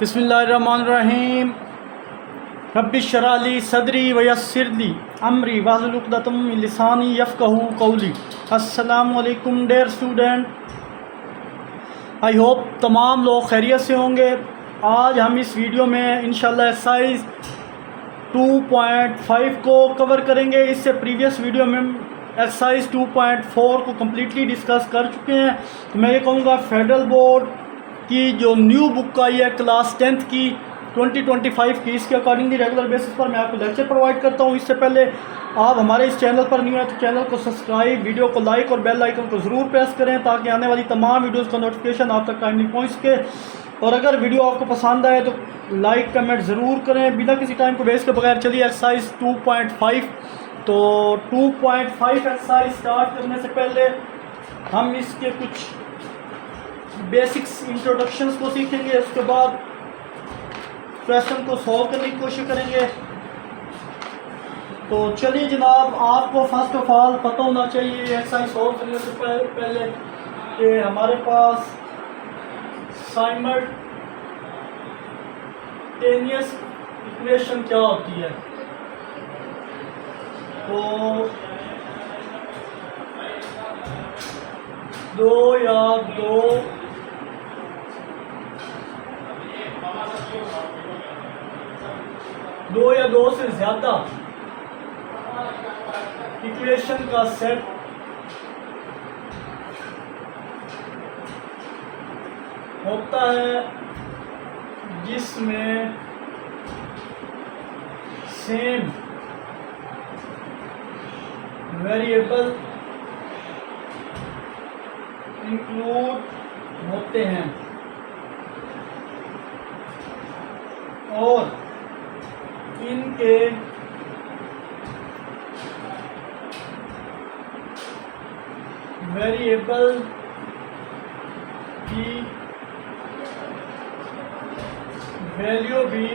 बिस्मिल्लाहिर्रहमानिर्रहीम। रब्बि इश्रह ली सदरी वयस्सिर ली अमरी वाहलुल उक़दतम मिन लिसानी यफ़क़हू क़ौली। अस्सलामु अलैकुम डियर स्टूडेंट, आई होप तमाम लोग खैरियत से होंगे। आज हम इस वीडियो में इंशाल्लाह एक्सरसाइज 2.5 को कवर करेंगे। इससे प्रीवियस वीडियो में एक्सरसाइज 2.4 को कम्प्लीटली डिस्कस कर चुके हैं। तो मैं ये कहूँगा फेडरल बोर्ड की जो न्यू बुक आई है क्लास 10th की 2025 की, इसके अकॉर्डिंगली रेगुलर बेसिस पर मैं आपको लेक्चर प्रोवाइड करता हूँ। इससे पहले आप हमारे इस चैनल पर न्यू है तो चैनल को सब्सक्राइब, वीडियो को लाइक और बेल आइकन को ज़रूर प्रेस करें ताकि आने वाली तमाम वीडियोज़ का नोटिफिकेशन आप तक टाइमली पहुँच सके। और अगर वीडियो आपको पसंद आए तो लाइक कमेंट ज़रूर करें। बिना किसी टाइम को वेस्ट के बगैर चलिए एक्सरसाइज 2.5। तो 2.5 एक्सरसाइज स्टार्ट करने से पहले हम इसके कुछ बेसिक्स इंट्रोडक्शंस को सीखेंगे, उसके बाद क्वेश्चन को सॉल्व करने की कोशिश करेंगे। तो चलिए जनाब, आपको फर्स्ट ऑफ ऑल पता होना चाहिए एक्सरसाइज सॉल्व करने से पहले कि हमारे पास साइमल्टेनियस इक्वेशन क्या होती है। तो दो या दो से ज़्यादा इक्वेशन का सेट होता है जिसमें सेम वेरिएबल इंक्लूड होते हैं और इनके वेरिएबल की वैल्यू भी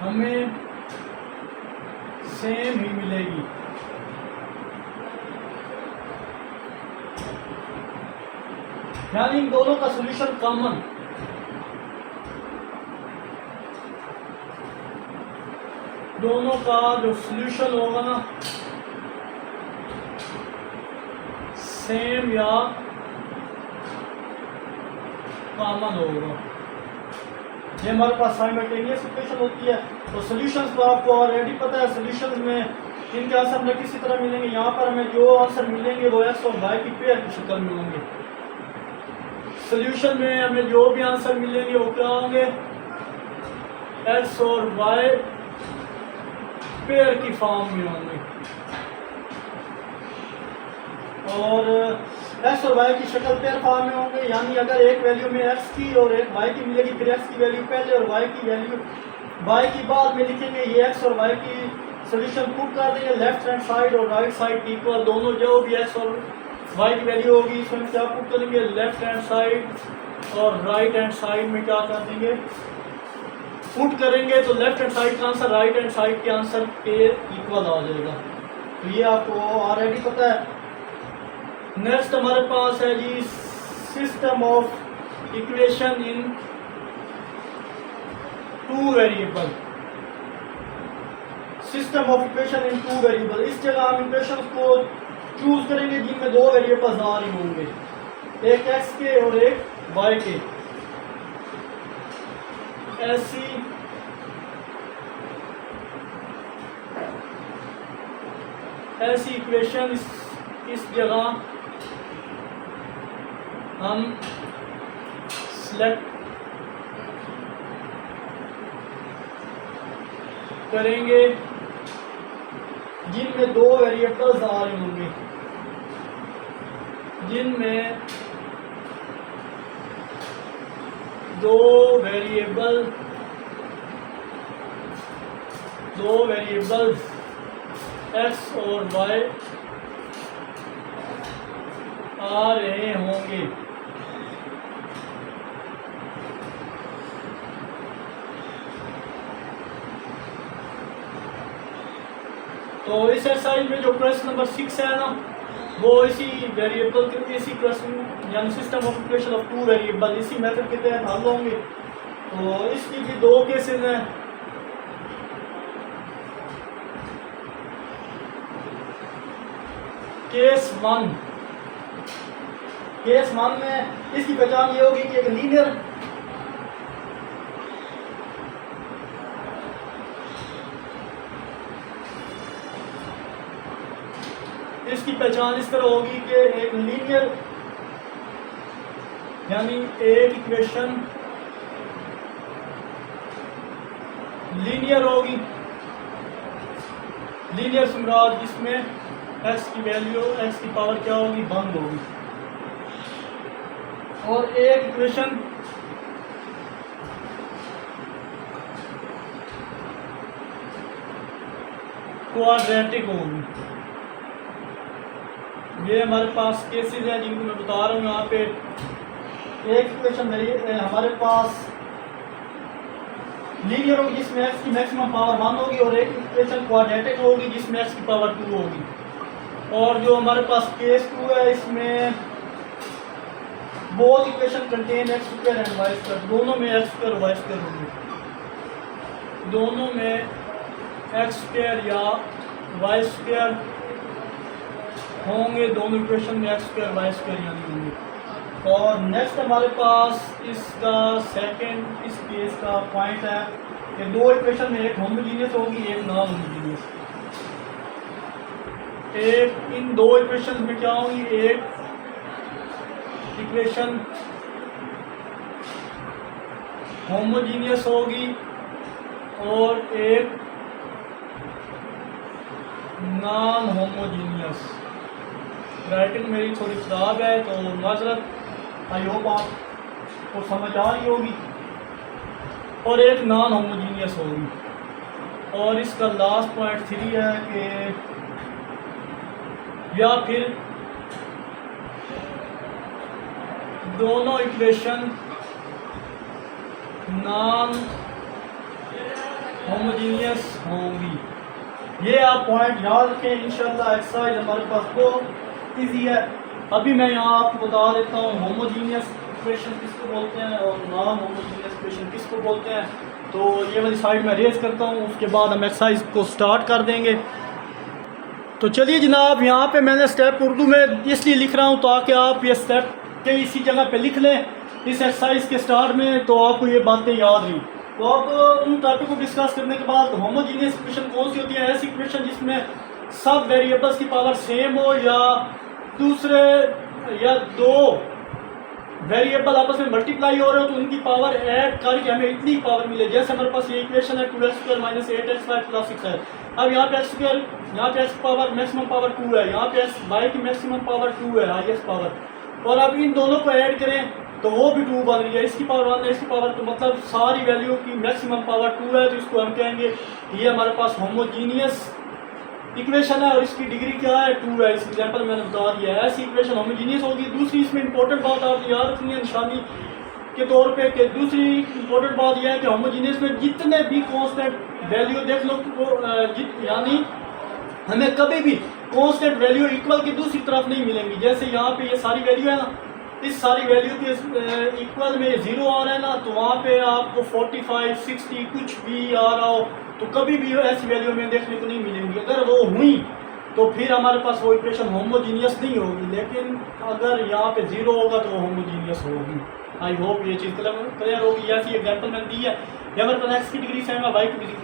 हमें सेम ही मिलेगी। यानी इन दोनों का सॉल्यूशन कॉमन, दोनों का जो सॉल्यूशन होगा ना सेम या कॉमन होगा। ये हमारे पास साइमल्टेनियस इक्वेशन होती है। तो सॉल्यूशंस तो आपको ऑलरेडी पता है, सॉल्यूशंस में इनके आंसर हमें किसी तरह मिलेंगे। यहाँ पर हमें जो आंसर मिलेंगे वो एक्स और वाई की पेयर की शक्ल में होंगे। सॉल्यूशन में हमें जो भी आंसर मिलेंगे वो क्या होंगे, एक्स और वाई पेयर की फॉर्म में होंगे। और एक्स और वाई की शक्ल पेयर फॉर्म में होंगे। यानी अगर एक वैल्यू में एक्स की और एक वाई की मिलेगी, फिर एक्स की वैल्यू पहले और वाई की वैल्यू वाई की बाद में लिखेंगे। ये एक्स और वाई की सॉल्यूशन पुट कर देंगे, लेफ्ट हैंड साइड और राइट साइड इक्वल, दोनों जो भी एक्स और वाई की वैल्यू होगी इसमें क्या पुट करेंगे, लेफ्ट हैंड साइड और राइट हैंड साइड में क्या कर देंगे, पुट करेंगे। तो लेफ्ट हैंड साइड का आंसर राइट हैंड साइड के आंसर के इक्वल आ जाएगा। तो ये आपको ऑलरेडी पता है। नेक्स्ट हमारे पास है जी system of equation in two variable. System of equation in two variable, इस जगह हम इक्वेशन को चूज करेंगे जिनमें दो वेरिएबल्स आ रहे होंगे, एक एक्स के और एक वाई के। ऐसी इक्वेशन इस जगह हम सिलेक्ट करेंगे जिनमें दो वेरिएबल्स आ रहे होंगे, जिनमें दो वेरिएबल्स एक्स और वाई आ रहे होंगे। तो इस एक्सरसाइज में जो क्वेश्चन नंबर 6 है ना, वो इसी वेरिएबल के इसी क्वेश्चन यानी system of equation of two variable इसी मेथड के तहत हल होंगे। तो इसकी भी दो केसेस हैं। केस वन में इसकी पहचान ये होगी कि एक लीनियर इसकी पहचान इस तरह होगी कि एक लीनियर यानी एक इक्वेशन लीनियर होगी, लीनियर सिमराज जिसमें x की वैल्यू x की पावर क्या होगी 1 होगी, और एक इक्वेशन क्वाड्रेटिक होगी। ये हमारे पास केसेस हैं जिनको मैं बता रहा हूँ। यहाँ पे एक इक्वेशन हमारे पास लीनियर होगी जिसमें x की मैक्सिमम पावर 1 होगी, और एक इक्वेशन क्वाड्रेटिक होगी जिसमें x की पावर 2 होगी। और जो हमारे पास केस 2 है इसमें both equation contain x square and y square, दोनों में x स्क्वायर y स्क्वायर होंगे, दोनों में x स्क्वायर या y स्क्वायर होंगे, दोनों इक्वेशन में x स्क्वायर y स्क्वायर यानी होंगे। और नेक्स्ट हमारे पास इसका सेकंड इस केस का पॉइंट है कि दो इक्वेशन में एक होमोजीनियस होगी एक नॉन होमोजीनियस। एक इन दो इक्वेशन में क्या होंगी, एक इक्वेशन होमोजीनियस होगी और एक नॉन होमोजीनियस। राइटिंग मेरी थोड़ी ख़राब है तो माजरत, आई होप आपको समझ आ रही होगी। और एक नॉन होमोजीनियस होगी। और इसका लास्ट पॉइंट 3 है कि या फिर दोनों इक्वेशन नॉन होमोजीनियस होंगी। ये आप पॉइंट याद रखें। इंशाल्लाह एक्सरसाइज हमारे पास बहुत ईजी है। अभी मैं यहाँ आपको बता देता हूँ होमोजीनियस इक्वेशन किसको बोलते हैं और नॉन होमोजीनियस इक्वेशन किसको बोलते हैं। तो ये वाली साइड में रेज करता हूँ, उसके बाद हम एक्सरसाइज को स्टार्ट कर देंगे। तो चलिए जनाब, यहाँ पे मैंने स्टेप उर्दू में इसलिए लिख रहा हूँ ताकि आप ये स्टेप के इसी जगह पे लिख लें इस एक्सरसाइज के स्टार्ट में, तो आपको ये बातें याद रही। तो अब उन टॉपिक को डिस्कस करने के बाद होमोजीनियस इक्वेशन कौन सी होती है? ऐसी इक्वेशन जिसमें सब वेरिएबल्स की पावर सेम हो या दूसरे या दो वेरिएबल आपस में मल्टीप्लाई हो रहे हो तो उनकी पावर ऐड करके हमें इतनी पावर मिले। जैसे हमारे पास ये इक्वेशन है 2x² - 8x² + 6 है। अब यहाँ पे x² यहाँ पे x पावर मैक्सिमम पावर 2 है, यहाँ पे y की मैक्सिमम पावर 2 है, हाईएस्ट पावर। और अब इन दोनों को ऐड करें तो वो भी 2 बन रही है। इसकी पावर 1 है, इसकी पावर, तो मतलब सारी वैल्यू की मैक्सिमम पावर 2 है, तो इसको हम कहेंगे ये हमारे पास होमोजीनियस इक्वेशन है। और इसकी डिग्री क्या है? 2 है। इस एग्जांपल मैंने बता दिया है। ऐसी इक्वेशन होमोजीनियस होगी। दूसरी इसमें इंपॉर्टेंट बात आप याद रखनी है निशानी के तौर पे कि दूसरी इंपॉर्टेंट बात यह है कि होमोजीनियस में जितने भी कांस्टेंट वैल्यू देख लो यानी हमें कभी भी कांस्टेंट वैल्यू इक्वल की दूसरी तरफ नहीं मिलेंगी। जैसे यहाँ पे ये सारी वैल्यू है ना, इस सारी वैल्यू के इक्वल में 0 आ रहा है ना, तो वहाँ पे आपको 45, 60 कुछ भी आ रहा हो तो कभी भी ऐसी वैल्यू हमें देखने को नहीं मिलेंगी। अगर वो हुई तो फिर हमारे पास वो इक्वेशन होमोजीनियस नहीं होगी, लेकिन अगर यहाँ पे 0 होगा तो वो होमोजीनियस होगी। आई होप ये चीज़ क्लियर होगी। ऐसी एग्जाम्पल मैंने दी है, हमारे पास x की डिग्री सेम है, y की डिग्री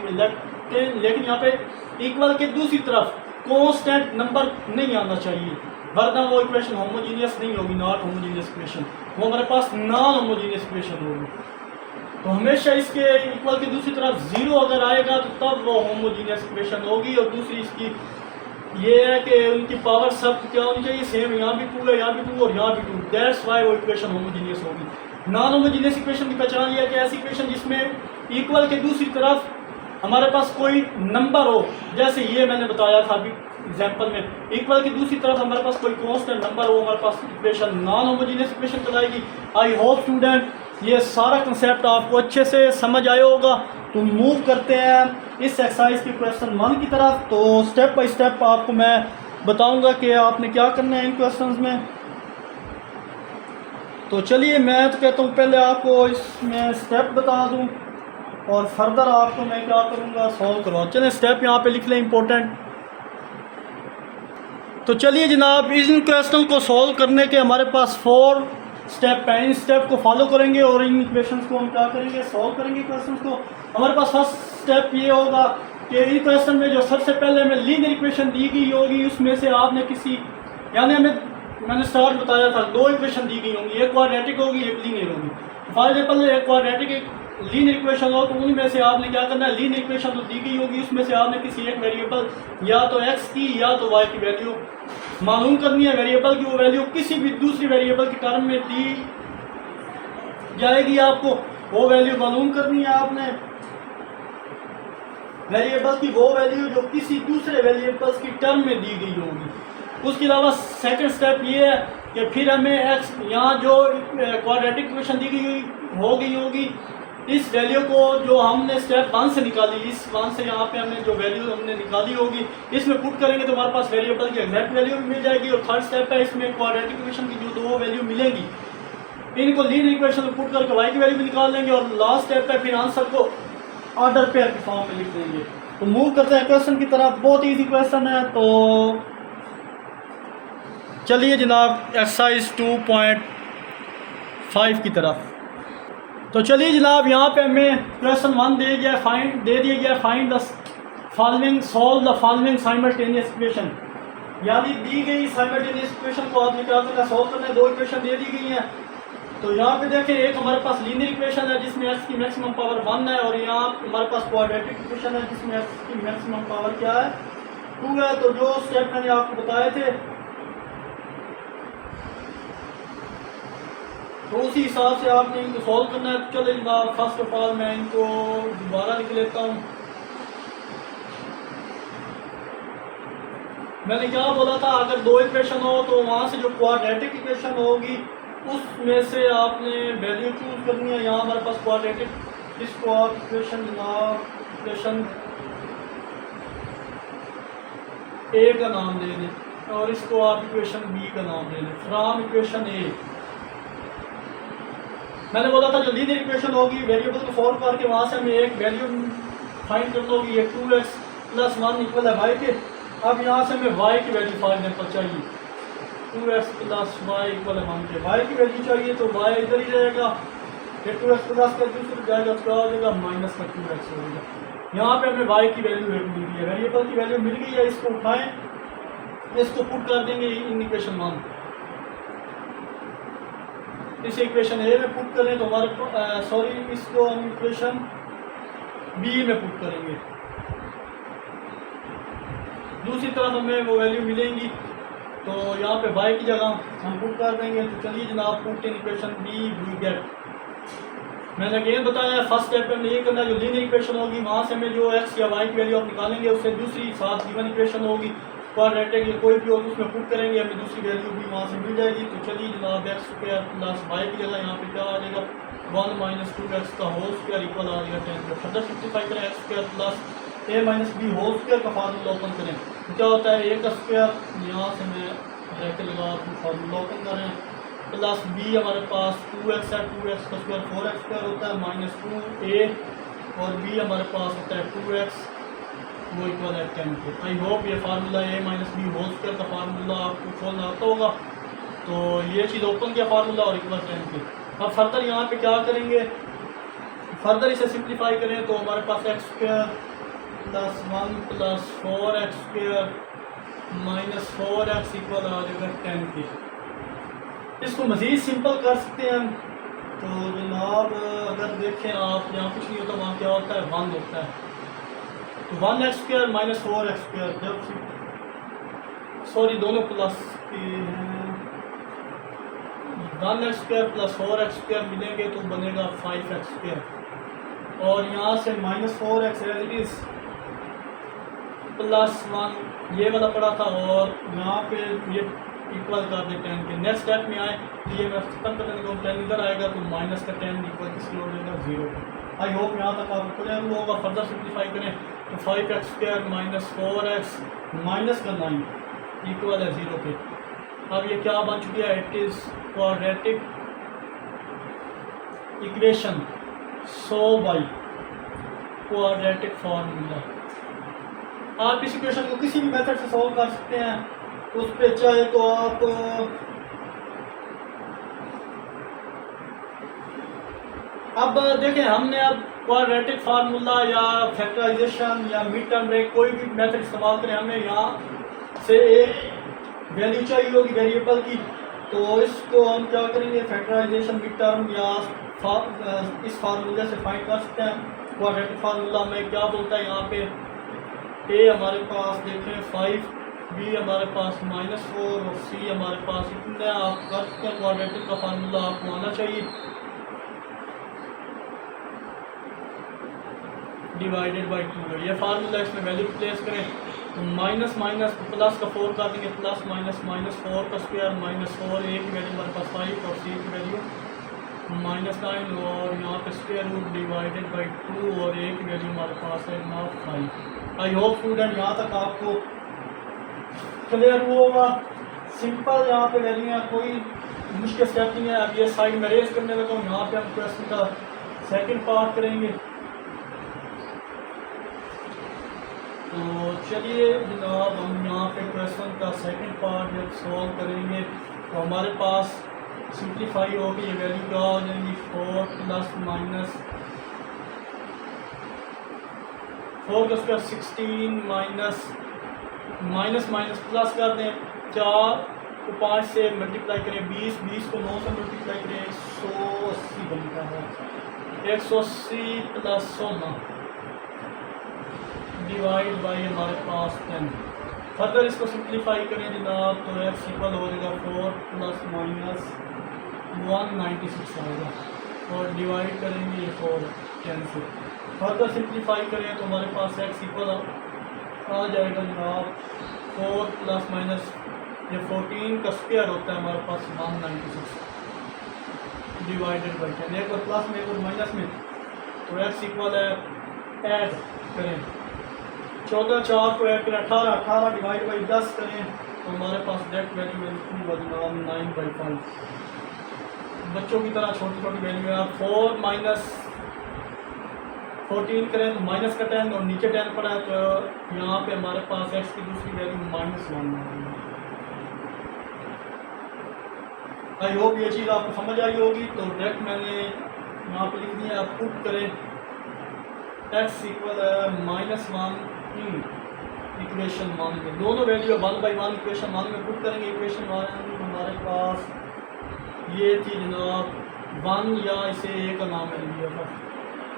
लेकिन यहाँ पे इक्वल के दूसरी तरफ कांस्टेंट नंबर नहीं आना चाहिए, वरना वो इक्वेशन होमोजीनियस नहीं होगी, नॉट होमोजीनियस इक्वेशन। वो हमारे पास नॉन होमोजीनियस इक्वेशन होगी। तो हमेशा इसके इक्वल की दूसरी तरफ 0 अगर आएगा तो तब वो होमोजीनियस इक्वेशन होगी। और दूसरी इसकी ये है कि उनकी पावर सब क्या होनी चाहिए? सेम। यहाँ भी 2 है, यहाँ भी 2 और यहाँ भी 2, दैट्स वाई वो इक्वेशन होमोजीनियस होगी। नॉन होमोजीनियस इक्वेशन की पहचान ये है कि ऐसी इक्वेशन जिसमें इक्वल के दूसरी तरफ हमारे पास कोई नंबर हो, जैसे ये मैंने बताया था अभी एग्जाम्पल में, इक्वल की दूसरी तरफ हमारे पास कोई कांस्टेंट नंबर हो, हमारे पास इक्वेशन नॉन होमोजीनियस इक्वेशन कहलाएगी। आई होप स्टूडेंट ये सारा कंसेप्ट आपको अच्छे से समझ आया होगा। तो मूव करते हैं इस एक्सरसाइज के क्वेश्चन 1 की तरफ। तो स्टेप बाय स्टेप आपको मैं बताऊंगा कि आपने क्या करना है इन क्वेश्चंस में। तो चलिए मैं तो कहता हूँ पहले आपको इसमें स्टेप बता दूँ और फर्दर आपको मैं क्या करूँगा, सॉल्व करवाऊँ। चलिए स्टेप यहाँ पे लिख लें इंपॉर्टेंट। तो चलिए जनाब, इन क्वेश्चन को सॉल्व करने के हमारे पास 4 स्टेप हैं। इन स्टेप को फॉलो करेंगे और इन इक्वेशंस को हम क्या करेंगे, सॉल्व करेंगे क्वेश्चन को। हमारे पास फर्स्ट स्टेप ये होगा कि इन क्वेश्चन में जो सबसे पहले हमें लीनियर इक्वेशन दी गई होगी, उसमें से आपने किसी, यानी मैंने स्टार्ट बताया था 2 इक्वेशन दी गई होंगी, एक क्वाड्रेटिक होगी एक लीनियर होगी। फॉर एग्जाम्पल एक क्वाड्रेटिक लीनियर इक्वेशन हो तो उनमें से आपने क्या करना है, लीनियर इक्वेशन तो दी गई होगी, उसमें से आपने किसी एक वेरिएबल या तो x की या तो y की वैल्यू मालूम करनी है। वेरिएबल की वो वैल्यू किसी भी दूसरी वेरिएबल की टर्म में दी जाएगी, आपको वो वैल्यू मालूम करनी है। आपने वेरिएबल की वो वैल्यू जो किसी दूसरे वेरिएबल्स की टर्म में दी गई होगी। उसके अलावा सेकंड स्टेप ये है कि फिर हमें x यहाँ जो क्वाड्रेटिक इक्वेशन दी गई होगी इस वैल्यू को जो हमने स्टेप 1 से निकाली, इस 1 से यहाँ पे हमने जो वैल्यू हमने निकाली होगी इसमें पुट करेंगे तो हमारे पास वेरिएबल की एग्जैक्ट वैल्यू भी मिल जाएगी। और थर्ड स्टेप है, इसमें क्वाड्रेटिक इक्वेशन की जो 2 वैल्यू मिलेंगी इनको लीनियर इक्वेशन में पुट करके y की वैल्यू भी निकाल लेंगे। और लास्ट स्टेप है फिर आंसर को ऑर्डर पेयर के फॉर्म में लिख देंगे। तो मूव करते हैं क्वेश्चन की तरफ। बहुत ईजी क्वेश्चन है। तो चलिए जनाब एक्सरसाइज 2.5 की तरफ। तो चलिए जनाब, यहाँ पे हमें क्वेश्चन 1 दे दिया find the following, solve the following simultaneous equation. यानी दी गई साइमल्टेनियस इक्वेशन को आपने क्या करना है, सॉल्व करना है। 2 इक्वेशन दे दी गई हैं। तो यहाँ पे देखें, एक हमारे पास लीनियर इक्वेशन है जिसमें x की मैक्सिमम पावर 1 है और यहाँ हमारे पास क्वाड्रेटिक इक्वेशन है जिसमें x की मैक्सिमम पावर क्या है, 2 है। तो जो स्टेप मैंने आपको बताए थे तो उसी हिसाब से आपने इनको सॉल्व करना है। तो चले जनाब, फर्स्ट ऑफ ऑल मैं इनको दोबारा लिख लेता हूँ। मैंने क्या बोला था, अगर 2 इक्वेशन हो तो वहाँ से जो क्वाड्रेटिक इक्वेशन होगी उसमें से आपने वैल्यू चूज करनी है। यहाँ हमारे पास क्वाड्रेटिक, इसको आप इक्वेशन इक्वेशन ए का नाम दे दें और इसको आप इक्वेशन बी का नाम दे दें। फ्रॉम इक्वेशन ए मैंने बोला था जो लीनियर इक्वेशन होगी वेरिएबल को सॉल्व करके वहाँ से हमें एक वैल्यू फाइंड करनी होगी, ये 2x + 1 इक्वल है y के। अब यहाँ से हमें y की वैल्यू फाइंड करना चाहिए, 2x + y इक्वल है 1 के। y की वैल्यू चाहिए तो y इधर ही रहेगा, फिर 2x प्लस का दूसरा जाएगा तो क्या हो जाएगा, माइनस का 2x हो जाएगा। यहाँ पे हमें y की वैल्यू मिल गई है, वेरिएबल की वैल्यू मिल गई है। इसको उठाएं, इसको पुट कर देंगे इन इक्वेशन 1, इस इक्वेशन ए में पुट करें तो हमारे इसको हम इक्वेशन बी में पुट करेंगे। दूसरी तरफ हमें वो वैल्यू मिलेंगी तो यहाँ पे y की जगह हम पुट कर देंगे। तो चलिए जनाब, put in equation b we get, मैंने अगेन बताया फर्स्ट स्टेप में ये करना है, जो लीनियर इक्वेशन होगी वहाँ से हमें जो x या y की वैल्यू आप निकालेंगे उससे दूसरी साथ गिवन इक्वेशन होगी क्वाड्रेटिक या कोई भी हो तो उसमें पुट करेंगे, हमें दूसरी वैल्यू भी वहाँ से मिल जाएगी। तो चलिए जनाब, x² + y की जगह यहाँ पे क्या आ जाएगा, 1 - 2x का होल स्क्वायर इक्वल आ जाएगा 10 का। फर्दर सिम्प्लीफाई करें, x² + a - b whole square का फार्मूला ओपन करें तो क्या होता है, a का स्क्वायर, यहाँ से मैं ब्रैकेट लगा फार्मूला ओपन करें, प्लस b हमारे पास 2x है, 2x का स्क्वायर 4x² होता है, -2a और b हमारे पास होता है 2x, वो इक्वल है 10 के। आई होप ये formula a - b whole square का फार्मूला आपको खोलना आता होगा। तो ये चीज़ ओपन किया फार्मूला और इक्वल 10 के। अब फर्दर यहाँ पे क्या करेंगे, फर्दर इसे सिंप्लीफाई करें तो हमारे पास x² + 1 + 4x² - 4x इक्वल आ जाएगा 10 के। इसको मज़ीद सिंपल कर सकते हैं। तो जनाब अगर देखें आप, यहाँ कुछ नहीं होता, वहाँ क्या होता है, 1 होता है। तो 1x² - 4x² जब दोनों प्लस के हैं, 1x² + 4x² मिलेंगे तो बनेगा 5x² और यहाँ से -4x एज इट इज +1 ये वाला पड़ा था और यहाँ पे ये इक्वल कर दे 10 के। नेक्स्ट स्टेप में आए तो ये मैं खत्म करने को 10 इधर आएगा तो माइनस का 10 इक्वल किसकी हो जाएगा, 0 का। आई होप यहाँ तक आपको क्लियर होगा। फर्दर सिंप्लीफाई करें तो 5x² - 4x -9 इक्वल है 0 के। अब ये क्या बन चुकी है, it is quadratic equation 100 by quadratic formula. आप इस इक्वेशन को किसी भी मेथड से सॉल्व कर सकते हैं, उस पे चाहे तो आप अब देखें, हमने अब क्वाड्रेटिक फार्मूला या फैक्टराइजेशन या मिड टर्म ब्रेक कोई भी मेथड इस्तेमाल करें, हमें यहाँ से एक वैल्यू चाहिए होगी वेरिएबल की, तो इसको हम क्या करेंगे, फैक्टराइजेशन मिड टर्म या इस फार्मूले से फाइंड कर सकते हैं। क्वाड्रेटिक फार्मूला में क्या बोलता है, यहाँ पे ए हमारे पास देखें 5, बी हमारे पास -4 और सी हमारे पास इतने। आप कर सकते हैं, क्वाड्रेटिक का फार्मूला आपको आना चाहिए, डिवाइडेड बाई 2 है ये फार्मूला। इसमें वैल्यू प्लेस करें तो माइनस माइनस प्लस का 4 कर देंगे, प्लस माइनस -4 का स्क्वायर -4, ए की वैल्यू हमारे पास 5 और सी की वैल्यू -9 और यहाँ पे स्क्वायर रूट डिवाइडेड बाई 2 और ए की वैल्यू हमारे पास है 5। आई होप स्टूडेंट यहाँ तक आपको क्लियर हुआ होगा। सिंपल यहाँ पे वैल्यू है, कोई मुश्किल स्टेप नहीं है। अब ये साइड में रेस करने लगा हूँ, यहाँ पे हम क्वेश्चन का सेकंड पार्ट करेंगे। तो चलिए जनाब, हम यहाँ पे क्वेश्चन का सेकंड पार्ट जब सॉल्व करेंगे तो हमारे पास सिंप्लीफाई होगी ये वैल्यू क्या हो जाएंगी, 4 प्लस माइनस 4 का स्क्वायर 16 माइनस माइनस प्लस कर दें, 4 को 5 से मल्टीप्लाई करें, 20 को 9 से मल्टीप्लाई करें, 180 बनता है, 180 प्लस 16 डिवाइड बाई हमारे पास 10। फर्दर इसको सिंप्लीफाई करें जनाब तो x इक्वल हो जाएगा 4 प्लस माइनस 196 आएगा और डिवाइड करेंगे ये 4 10 से। फर्दर सिंप्लीफाई करें तो हमारे पास x इक्वल आ जाएगा जनाब 4 प्लस माइनस ये 14 का स्क्वायर होता है हमारे पास 196 डिवाइडेड बाई 10। एक और प्लस में एक और माइनस में, तो x इक्वल है, ऐड करें 14 4 को ऐड करें 18 डिवाइड बाई 10 करें तो हमारे पास डेट वैल्यू है 9/5। बच्चों की तरह छोटी छोटी वैल्यू है। आप 4 माइनस 14 करें तो माइनस का 10 और नीचे 10 पड़ा है, तो यहाँ पे हमारे पास x की दूसरी वैल्यू -1 है। आई होप ये चीज़ आपको समझ आई होगी। तो डायरेक्ट मैंने यहाँ पे लिख दिया, आप पुट करें x इक्वल है -1 इक्वेशन 1 में, दोनों वैल्यू 1/1 इक्वेशन 1 में पुट करेंगे। इक्वेशन 1 हमारे पास ये थी जनाब 1 या इसे ए का नाम मिल गया था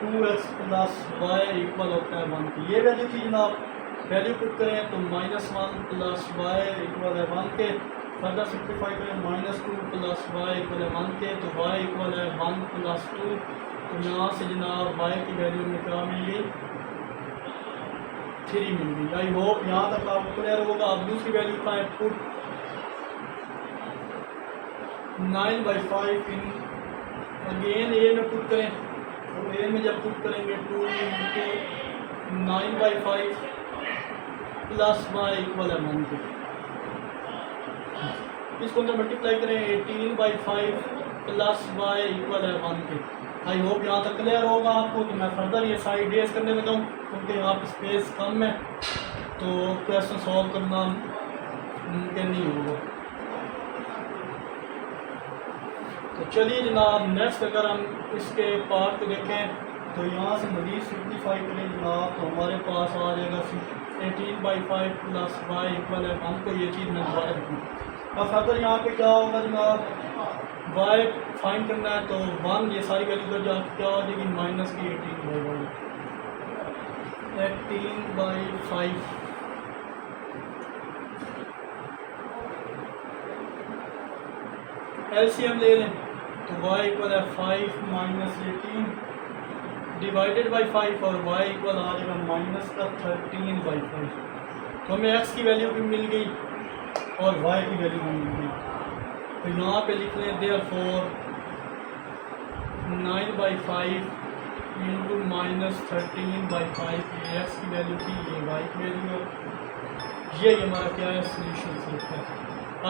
2x प्लस वाई इक्वल होता है 1 की, ये वैल्यू थी जनाब। वैल्यू पुट करें तो -1 प्लस वाई इक्वल है 1 के। फर्दर सिंप्लीफाई करें -2 प्लस वाई इक्वल है 1 के, तो वाई इक्वल है 1 प्लस 2। तो यहाँ से जनाब वाई की वैल्यू में क्या मिल गई, 3 मिल गई। आई होप यहाँ तक आपको क्लियर होगा। आप दूसरी वैल्यू पाएँ, पुट 9/5 इन अगेन ए में पुट करें, तो ए में जब पुट करेंगे 2 इंटू 9/5 प्लस वाई इक्वल है 1 के। इसको अंदर मल्टीप्लाई करें 18/5 प्लस वाई इक्वल है 1 के। आई होप यहाँ तक क्लियर होगा आपको। तो मैं फर्दर ये साइड रेस करने लगा हूँ क्योंकि यहाँ पर स्पेस कम है, तो क्वेश्चन सॉल्व करना मुमकिन नहीं होगा। तो चलिए जनाब, नेक्स्ट अगर हम इसके पार्ट को देखें तो यहाँ से मज़ीद सिंप्लीफाई करें जनाब तो हमारे पास आ जाएगा 18/5 प्लस वाई इक्वल है 1 को। ये चीज़ मैं दोबारा लिखूँ। अब फर्दर यहाँ पे क्या होगा जनाब, वाई फाइंड करना है तो 1 ये सारी वैल्यू पर जा क्या हो जाएगी माइनस की 18/5 एलसीएम ले लें तो y इक्वल है 5 माइनस 18 डिवाइडेड बाई 5 और y इक्वल आ जाएगा -13/5। तो हमें x की वैल्यू भी मिल गई और y की वैल्यू भी मिल गई। तो यहाँ पे लिख लें देयरफॉर 9/5 इंटू -13/5 ये x की वैल्यू थी, ये y की वैल्यू है। ये हमारा क्या है सोल्यूशन है।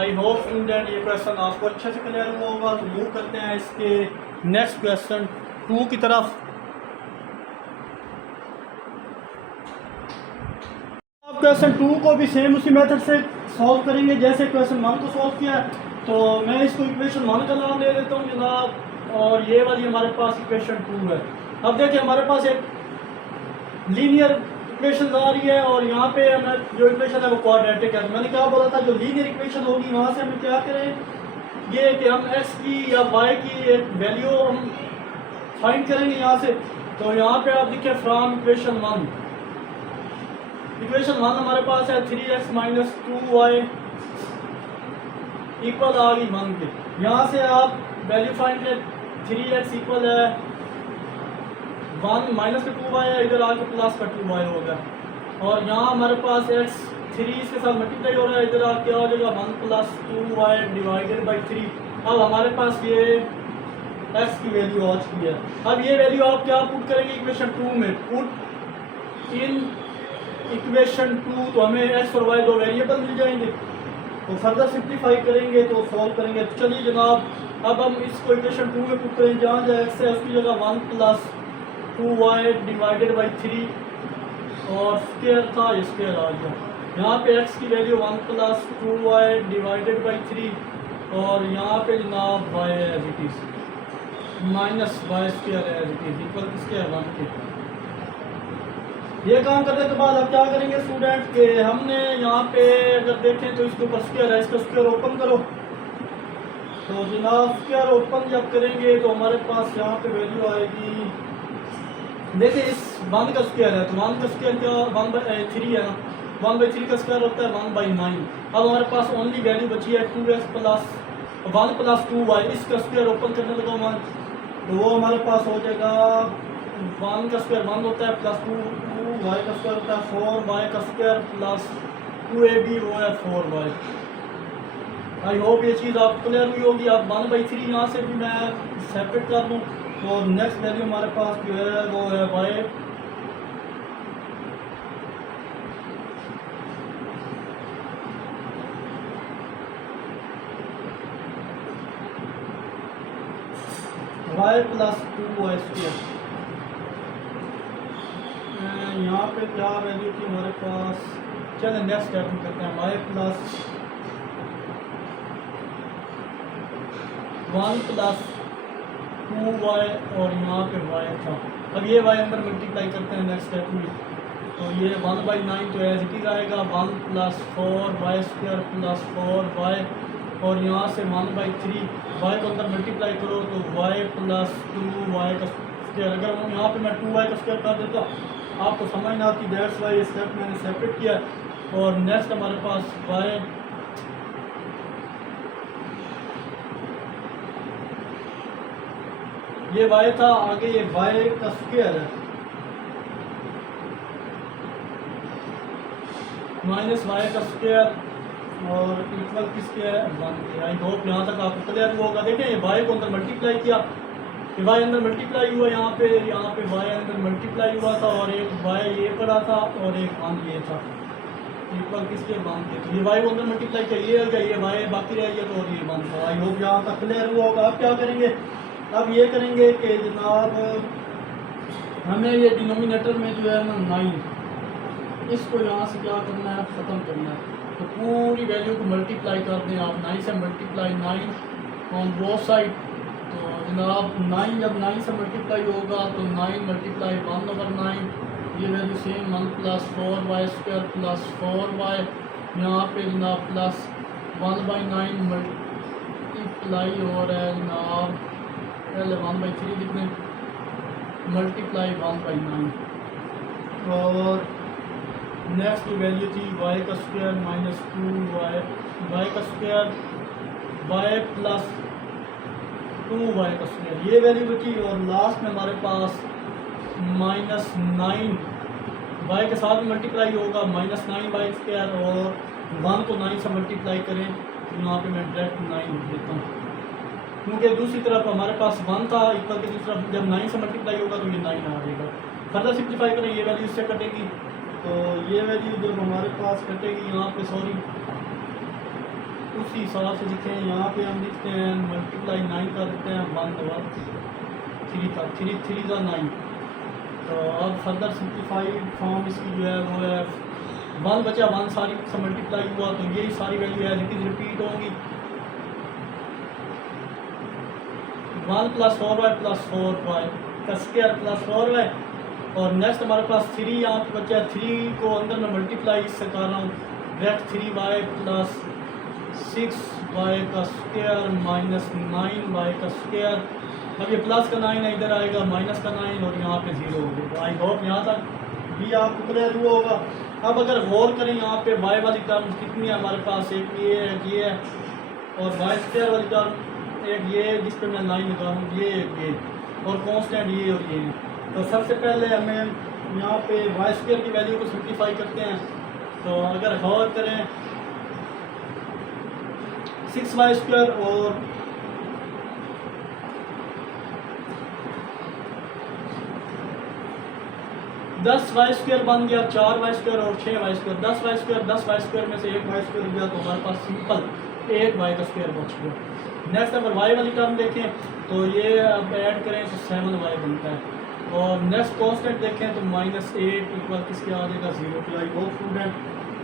आई होप स्टूडेंट ये क्वेश्चन आपको अच्छे से क्लियर हुआ होगा। तो मूव करते हैं इसके नेक्स्ट क्वेश्चन 2 की तरफ। आप क्वेश्चन 2 को भी सेम उसी मेथड से सॉल्व करेंगे जैसे क्वेश्चन 1 को सॉल्व किया है। तो मैं इसको इक्वेशन 1 का नाम ले लेता हूँ जनाब, और ये वाली हमारे पास इक्वेशन 2 है। अब देखिए हमारे पास एक लीनियर इक्वेशन आ रही है और यहाँ पे हमें जो इक्वेशन है वो क्वाड्रेटिक है। तो मैंने क्या बोला था, जो लीनियर इक्वेशन होगी वहाँ से हमें क्या करें, ये कि हम x की या y की एक वैल्यू हम फाइंड करेंगे यहाँ से। तो यहाँ पे आप देखिए फ्रॉम इक्वेशन 1 हमारे पास है 3x माइनस 2y इक्वल आ गई 1 के। यहाँ से आप वैल्यू फाइंड करें, 3x इक्वल है 1 माइनस का 2y है, इधर आके प्लस का 2y होगा। और यहाँ हमारे पास x 3 इसके साथ मल्टीप्लाई हो रहा है, इधर आके आ जाएगा 1 प्लस 2y डिवाइडेड बाई 3। अब हमारे पास ये x की वैल्यू आ चुकी है। अब ये वैल्यू आप क्या पुट करेंगे इक्वेशन 2 में, पुट इन इक्वेशन 2। तो हमें x और y दो वेरिएबल मिल जाएंगे। तो फर्दर सिंप्लीफाई करेंगे तो सॉल्व करेंगे। तो चलिए जनाब, अब हम इसको इक्वेशन 2 में पुट करें, जहाँ जहाँ x है उसकी जगह 1 प्लस 2y डिवाइडेड बाई 3 और स्क्वायर था, ये स्क्वायर आ गया। यहाँ पे x की value 1 plus 2y divided by 3 और यहाँ पे जनाब y as it is minus y square as it is equal किसके है 1 के। ये काम करने के बाद अब क्या करेंगे स्टूडेंट के, हमने यहाँ पे अगर देखें तो इसके ऊपर स्क्वायर है, इसका स्क्वायर ओपन करो। तो जनाब स्क्वायर ओपन जब करेंगे तो हमारे पास यहाँ पे वैल्यू आएगी, देखिए इस 1 का स्क्वायर है तो 1 का स्क्वायर क्या 1/3 है ना, 1/3 का स्क्वायर होता है 1/9। अब हमारे पास ओनली वैल्यू बची है 2x प्लस 1 प्लस 2y। इसका स्क्वायर ओपन करने लगा 1 तो वो हमारे पास हो जाएगा 1 का स्क्वायर 1 होता है प्लस 2y का स्क्वायर होता है 4y का स्क्वायर प्लस 2ab वो है 4y। आई होप ये चीज़ आप क्लियर हुई होगी। अब 1/3 यहाँ से भी मैं सेपरेट कर दूँ। तो नेक्स्ट वैल्यू हमारे पास जो है वो है y प्लस 2y स्क्वायर। यहाँ पे क्या वैल्यू थी हमारे पास, चलिए नेक्स्ट स्टेप में करते हैं, y प्लस 1 प्लस 2y और यहाँ पे y था। अब ये y अंदर मल्टीप्लाई करते हैं नेक्स्ट स्टेप में। तो ये 1/9 तो एज इट इज आएगा 1 plus 4y square plus 4y और यहाँ से 1/3 y को अंदर मल्टीप्लाई करो तो y प्लस 2y का स्क्वायर। अगर हम यहाँ पे मैं 2y का स्क्वायर कर देता आपको समझ ना आती, दैट्स वाई ये स्टेप मैंने सेपरेट किया। और नेक्स्ट हमारे पास y ये y था, आगे ये y का स्क्वायर है माइनस y का स्क्वायर और इक्वल किसके है 1 के। आई होप यहाँ तक आपको क्लियर हुआ होगा। देखें ये y को अंदर मल्टीप्लाई किया, ये y अंदर मल्टीप्लाई हुआ, यहाँ पे y अंदर मल्टीप्लाई हुआ था और एक y ये पड़ा था और एक 1 ये था, इक्वल किसके 1 के। तो ये y को अंदर मल्टीप्लाई किया, ये हो गया, ये y बाकी रह गया तो और ये 1 था। आई होप यहाँ तक क्लियर हुआ होगा। अब क्या करेंगे, अब ये करेंगे कि जनाब हमें ये डिनोमिनेटर में जो है ना 9 इसको यहाँ से क्या करना है, ख़त्म करना है। तो पूरी वैल्यू को मल्टीप्लाई कर दें आप, 9 से मल्टीप्लाई 9 ऑन बोथ साइड। तो जनाब 9 जब 9 से मल्टीप्लाई होगा तो 9 मल्टीप्लाई 1/9 ये value same 1 plus 4y square plus 4y यहाँ पे जनाब प्लस 1/9 मल्टीप्लाई हो रहा है जनाब, पहले 1/3 लिख दें मल्टीप्लाई 1/9 और नेक्स्ट की वैल्यू थी y का स्क्वायर माइनस 2y का स्क्वायर y प्लस 2y का स्क्वायर ये वैल्यू बची। और लास्ट में हमारे पास माइनस 9 y के साथ मल्टीप्लाई होगा माइनस 9y स्क्वायर और 1 को 9 से मल्टीप्लाई करें तो यहाँ पे मैं डायरेक्ट 9 लिख देता हूँ क्योंकि दूसरी तरफ हमारे पास 1 था इक्वल की दूसरी तरफ जब 9 से मल्टीप्लाई होगा तो ये 9 आ जाएगा। फर्दर सिंप्लीफाई करें, ये वैल्यू इससे कटेगी तो ये वैल्यू जब हमारे पास कटेगी यहाँ पे, सॉरी उसी हिसाब से लिखें, यहाँ पे हम लिखते हैं मल्टीप्लाई 9 कर देते हैं 1 तो 1 3 का 3 का 9। तो अब फर्दर सिंप्लीफाइड फॉर्म इसकी जो है वो है 1 बचा 1 सारी से मल्टीप्लाई हुआ, तो यही सारी वैल्यू है लेकिन रिपीट होंगी 1 + 4y + 4y का स्क्वायर प्लस 4y, और नेक्स्ट हमारे पास 3 यहाँ पे बचा है, 3 को अंदर में मल्टीप्लाई इससे कर रहा हूँ, डायरेक्ट 3y + 6y का स्क्वायर माइनस 9y का स्क्वायर। अब ये प्लस का 9 है, इधर आएगा माइनस का 9 और यहाँ पे 0 होगा। तो आई होप यहाँ तक भी आपको क्लियर हुआ होगा। अब अगर गौर करें यहाँ पे y वाली टर्म कितनी है हमारे पास, एक ये है और y स्क्वायर वाली टर्म एक ये जिस पे मैं 9 लगा हूँ, ये और कांस्टेंट ये और ये। तो सबसे पहले हमें यहाँ पे y स्क्वायर की वैल्यू को सिंप्लीफाई करते हैं। तो अगर गौर करें 6y² और 10y² बन गया, 4y² और 6y², 10y² में से एक y² गया तो हमारे पास सिंपल 8y² बच गया। नेक्स्ट अगर y वाली टर्म देखें तो ये अब ऐड करें तो 7y बनता है, और नेक्स्ट कांस्टेंट देखें तो -8 इक्वल किसके आ जाएगा 0 के। आई होप स्टूडेंट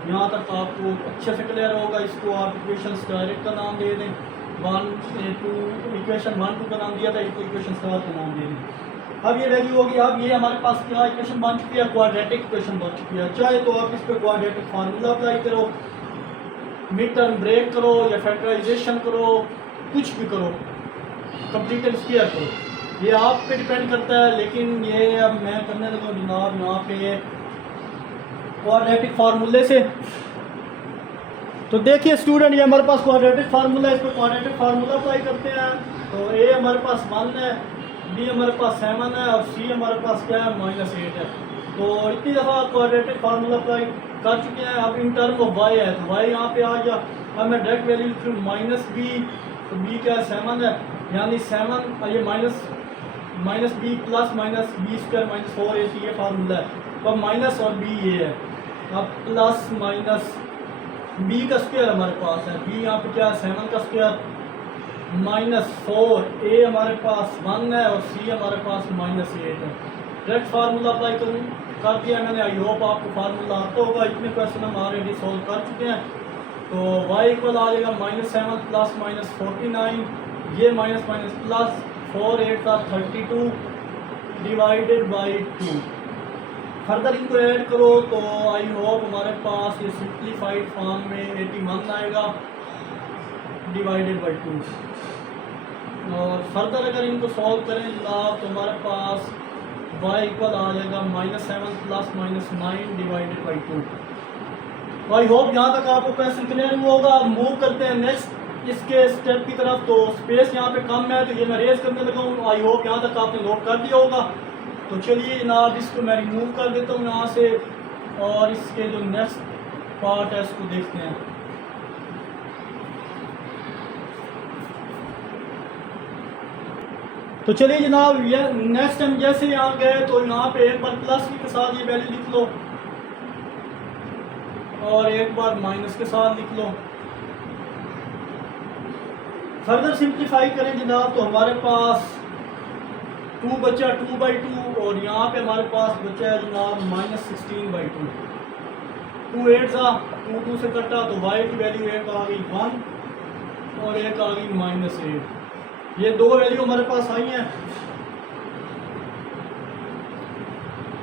यहाँ तक आपको अच्छे से क्लियर होगा। इसको आप इक्वेशन डायरेक्ट का नाम दे दें, 1 2 का नाम दिया था, इसको इक्वेशन स्टार का नाम दे दें। अब ये वैल्यू होगी, अब ये हमारे पास क्या इक्वेशन बन चुकी है, क्वाड्रेटिक इक्वेशन बन चुकी है। चाहे तो आप इस पर क्वाड्रेटिक फार्मूला अप्लाई करो, मिड टर्म ब्रेक करो या फैक्टराइजेशन करो, कुछ भी करो, कंप्लीट स्क्वायर करो, ये आप पे डिपेंड करता है। लेकिन ये अब मैं करने लगा जनाब यहाँ पे क्वाड्रेटिक फार्मूले से। तो देखिए स्टूडेंट, ये हमारे पास क्वाड्रेटिक फार्मूला है, इस पर क्वाड्रेटिक फार्मूला अप्लाई करते हैं। तो ए हमारे पास 1 है, बी हमारे पास 7 है और सी हमारे पास क्या है -8 है। तो इतनी दफ़ा क्वाड्रेटिक फार्मूला अप्लाई कर चुके हैं। अब इन टर्म ऑफ वाई है तो वाई यहाँ पे आ गया। अब मैं डायरेक्ट वैल्यू लिखूँ -b, तो b क्या है 7 है, यानी 7 ये minus b plus -b² -4ac ये फार्मूला है। तो माइनस और b ये है, अब प्लस माइनस b का स्क्वायर हमारे पास है, b यहाँ पे क्या है 7 का स्क्वायर -4, a हमारे पास 1 है और c हमारे पास -8 है। डायरेक्ट फार्मूला अप्लाई कर दिया मैंने। आई होप आपको फार्मूला आता होगा, इतने क्वेश्चन हम ऑलरेडी सॉल्व कर चुके हैं। तो y इक्वल आ जाएगा -7 प्लस -49, ये माइनस प्लस 4 8 का 32 डिवाइडेड बाई 2। फर्दर इनको ऐड करो तो आई होप हमारे पास ये सिंप्लीफाइड फॉर्म में 81 आएगा डिवाइडेड बाई 2। और फर्दर अगर इनको सॉल्व करें जनाब तो हमारे पास y इक्वल आ जाएगा -7 प्लस -9 डिवाइडेड बाई 2। तो आई होप यहाँ तक आपको क्वेश्चन क्लियर हुआ होगा। अब मूव करते हैं नेक्स्ट इसके स्टेप की तरफ। तो स्पेस यहाँ पे कम है तो ये मैं रेज करने लगा हूँ। आई होप यहाँ तक आपने नोट कर दिया होगा। तो चलिए जनाब इसको मैं रिमूव कर देता हूँ यहाँ से, और इसके जो नेक्स्ट पार्ट है इसको देखते हैं। तो चलिए जनाब ये नेक्स्ट टाइम जैसे यहाँ गए तो यहाँ पे एक बार प्लस के साथ ये वैल्यू लिख लो और एक बार माइनस के साथ लिख लो। फर्दर सिंप्लीफाई करें जनाब तो हमारे पास 2 बचा 2/2, और यहाँ पे हमारे पास बचा है जनाब -16/2। 2 8 था, 2 2 से कटा तो y की वैल्यू एक आ गई 1 और एक आ गई -8। ये दो वैल्यू हमारे पास आई हैं।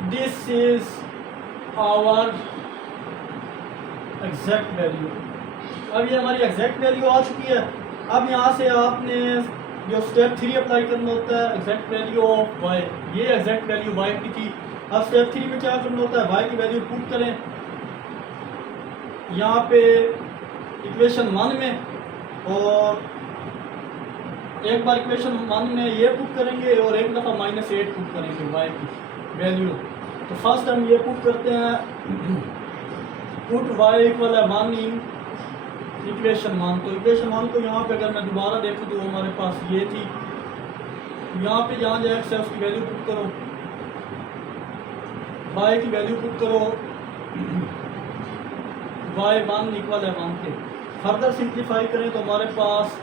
This is our exact value. अब ये हमारी एग्जैक्ट वैल्यू आ चुकी है। अब यहाँ से आपने जो स्टेप 3 अप्लाई करना होता है, एग्जैक्ट वैल्यू ऑफ y, ये एग्जैक्ट वैल्यू y की थी। अब स्टेप 3 में क्या करना होता है, y की वैल्यू पुट करें यहाँ पे इक्वेशन 1 में, और एक बार इक्वेशन 1 में ये पुट करेंगे और एक दफ़ा -8 पुट करेंगे y की वैल्यू। तो फर्स्ट हम ये पुट करते हैं, पुट y इक्वल है 1 इन इक्वेशन 1। तो इक्वेशन 1 को यहाँ पे अगर मैं दोबारा देखूँ तो हमारे पास ये थी। यहाँ पे जहाँ x है उसकी वैल्यू पुट करो, y की वैल्यू पुट करो y1 इक्वल है 1 के। फर्दर सिंप्लीफाई करें तो हमारे पास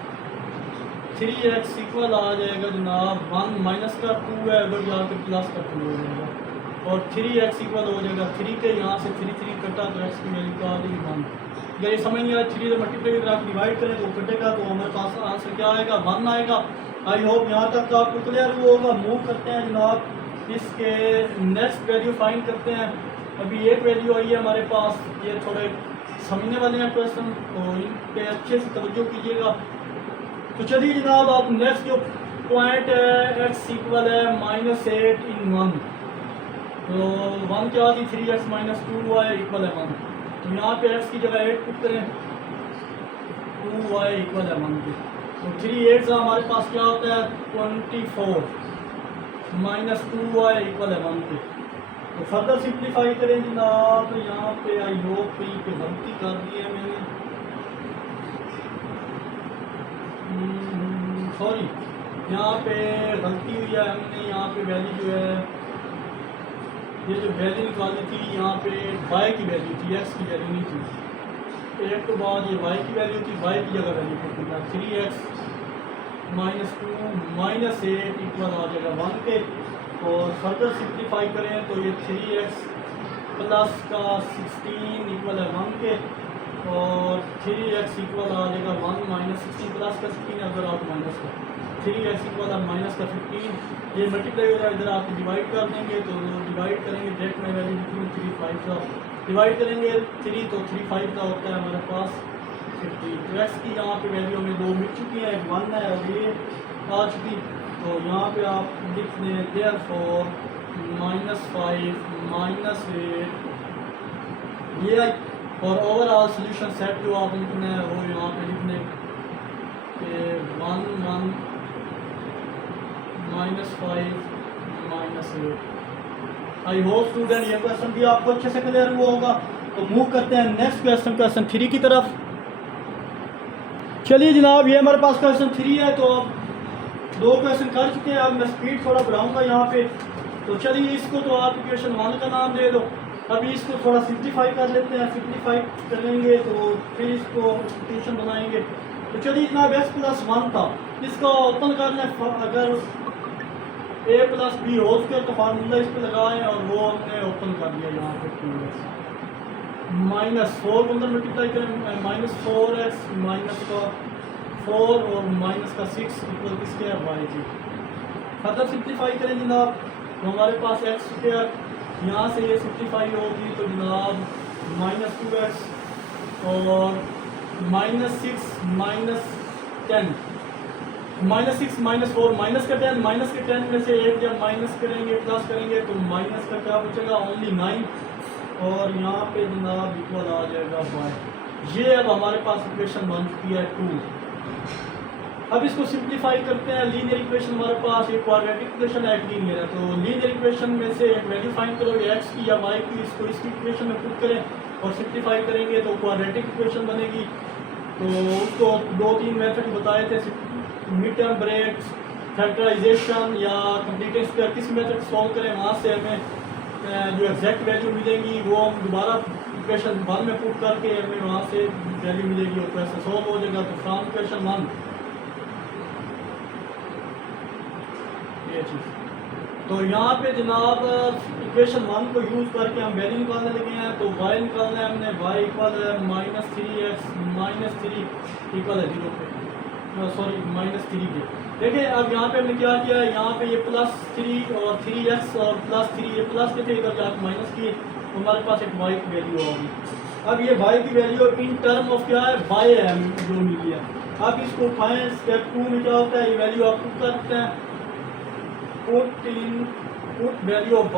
3x इक्वल आ जाएगा जनाब 1 माइनस का 2 है, अगर जाकर प्लस का 2 हो जाएगा, और 3x इक्वल हो जाएगा 3 के, यहाँ से 3 कटा तो x की वैल्यू का आ जाएगी 1। अगर ये समझ नहीं आया 3 से मल्टीप्लाई करके आप डिवाइड करें तो कटेगा, तो हमारे पास आंसर क्या आएगा 1 आएगा। आई होप यहाँ तक आपको क्लियर हुआ होगा। मूव करते हैं जनाब, इसके नेक्स्ट वैल्यू फाइंड करते हैं। अभी एक वैल्यू आई है हमारे पास, ये थोड़े समझने वाले हैं क्वेश्चन, तो इन पे अच्छे से तवज्जो कीजिएगा। तो चलिए जनाब, आप नेक्स्ट जो पॉइंट है x इक्वल है -8 इन 1, तो 1 क्या थी 3x - 2y इक्वल है 1, तो यहाँ पे x की जगह 8 पुट करें, 2y इक्वल है 1 के, तो 3 8 से हमारे पास क्या होता है 24 - 2y इक्वल है 1 के। तो फर्दर सिंप्लीफाई करें जनाब, तो यहाँ पे आई होप पे गलती कर दी है मैंने, सॉरी यहाँ पे गलती हुई है हमने, यहाँ पे वैल्यू जो है, ये जो वैल्यू निकाली थी यहाँ पे y की वैल्यू थी, x की वैल्यू नहीं थी। एक तो बाद ये y की वैल्यू थी, y की जगह वैल्यू पुट करना, 3x - 2 - 8 इक्वल आ जाएगा 1 के। और फर्दर सिंप्लीफाई करें तो ये 3x प्लस का 16 इक्वल है 1 के, और 3x इक्वल आ जाएगा 1 - 16 प्लस का 16 अगर आप माइनस का 3x इक्वल है माइनस का 15, ये मल्टीप्लाई हो जाए, इधर आप डिवाइड कर देंगे, तो डिवाइड करेंगे डायरेक्ट में वैल्यू लिखूँ 3 5 का, डिवाइड करेंगे 3 तो 3 5 का होता है हमारे पास 15। तो x की यहाँ पे वैल्यू हमें 2 मिल चुकी है, 1 है और ये आ चुकी, तो यहाँ पे आप लिख दें देयरफॉर -5 - 8 ये आई, और ओवरऑल सोल्यूशन सेट जो आप लिखना है वो यहाँ पे लिखने के 1 1 -5 - 8। आई होप स्टूडेंट ये क्वेश्चन भी आपको अच्छे से क्लियर हुआ होगा। तो मूव करते हैं नेक्स्ट क्वेश्चन, क्वेश्चन 3 की तरफ। चलिए जनाब, ये हमारे पास क्वेश्चन 3 है, तो आप 2 क्वेश्चन कर चुके हैं, अब मैं स्पीड थोड़ा बढ़ाऊंगा यहाँ पे। तो चलिए इसको तो आप इक्वेशन 1 का नाम दे दो, अभी इसको थोड़ा सिंप्लीफाई कर लेते हैं, सिंप्लीफाई करेंगे तो फिर इसको इक्वेशन बनाएंगे। तो चलिए जनाब x + 1 था, इसका ओपन कर लें, अगर a + b होल स्क्वायर का फार्मूला इस पर लगाएं, और वो हमने ओपन कर दिया यहाँ पे -4 को अंदर मल्टीप्लाई करें, -4x माइनस का 4 और माइनस का 6 इक्वल किसके है y की। फर्दर सिंप्लीफाई करें जनाब, तो हमारे पास x स्क्वायर यहाँ से ये सिंप्लीफाई होगी, तो जनाब -2x और -6 -10 -6 -4 माइनस का 10, माइनस के 10 में से एक जब माइनस करेंगे प्लस करेंगे तो माइनस का क्या बचेगा ओनली 9, और यहाँ पे जनाब इक्वल आ जाएगा y। ये अब हमारे पास इक्वेशन बन चुकी है 2। अब इसको सिंप्लीफाई करते हैं, लीनियर इक्वेशन हमारे पास एक क्वाड्रेटिक इक्वेशन है, एक लीनियर है, तो लीनियर इक्वेशन में से एक वैल्यू फाइंड करोगे x की या y की, इसको इस इक्वेशन में पुट करें और सिंप्लीफाई करेंगे तो क्वाड्रेटिक इक्वेशन बनेगी। तो उसको 2-3 मेथड बताए थे, मिड टर्म ब्रेक, फैक्टराइजेशन या कंप्लीटेड स्क्वायर, किस मेथड सॉल्व करें वहाँ से हमें जो एग्जैक्ट वैल्यू मिलेंगी वो हम दोबारा इक्वेशन 1 में पुट करके हमें वहाँ से वैल्यू मिलेगी और क्वेश्चन सॉल्व हो जाएगा। तो फ्रॉम इक्वेशन 1 ये चीज़, तो यहाँ पे जनाब इक्वेशन 1 को यूज़ करके हम वैल्यू निकालने लगे हैं। तो y निकालना है हमने, y इक्वल है -3x -3 इक्वल है 0 पे, सॉरी -3 के। देखिए अब यहाँ पे हमने क्या किया है, यहाँ पे ये +3 और 3x और +3 ये प्लस के थे, इधर जाकर माइनस किए, तो हमारे पास एक y की वैल्यू होगी। अब ये y की वैल्यू इन टर्म ऑफ क्या है y है जो मिली है। अब इसको उठाएं, स्टेप 2 में क्या होता है, ये वैल्यू आप पुट करते हैं, put value of y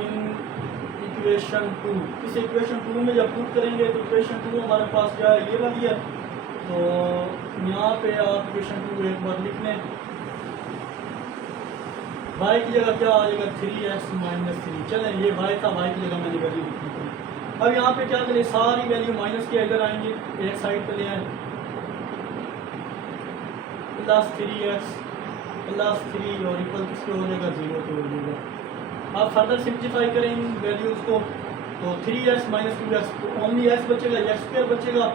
in equation 2। इस इक्वेशन 2 में जब पुट करेंगे तो इक्वेशन 2 हमारे पास क्या है, ये वाली है। तो यहाँ पे आप इक्वेशन 2 एक बार लिख लें, y की जगह क्या आ जाएगा 3x -3। चलें ये y था, y की जगह मैंने वैल्यू लिखी थी। अब यहाँ पे क्या करें, सारी वैल्यू माइनस के इधर आएंगे, एक साइड पे ले आए, +3x +3 और इक्वल किसके हो जाएगा 0 पे हो जाएगा। अब फर्दर सिंप्लीफाई करें इन वैल्यूज़ को, तो 3x minus 2x only x बचेगा, x स्क्वायर बचेगा,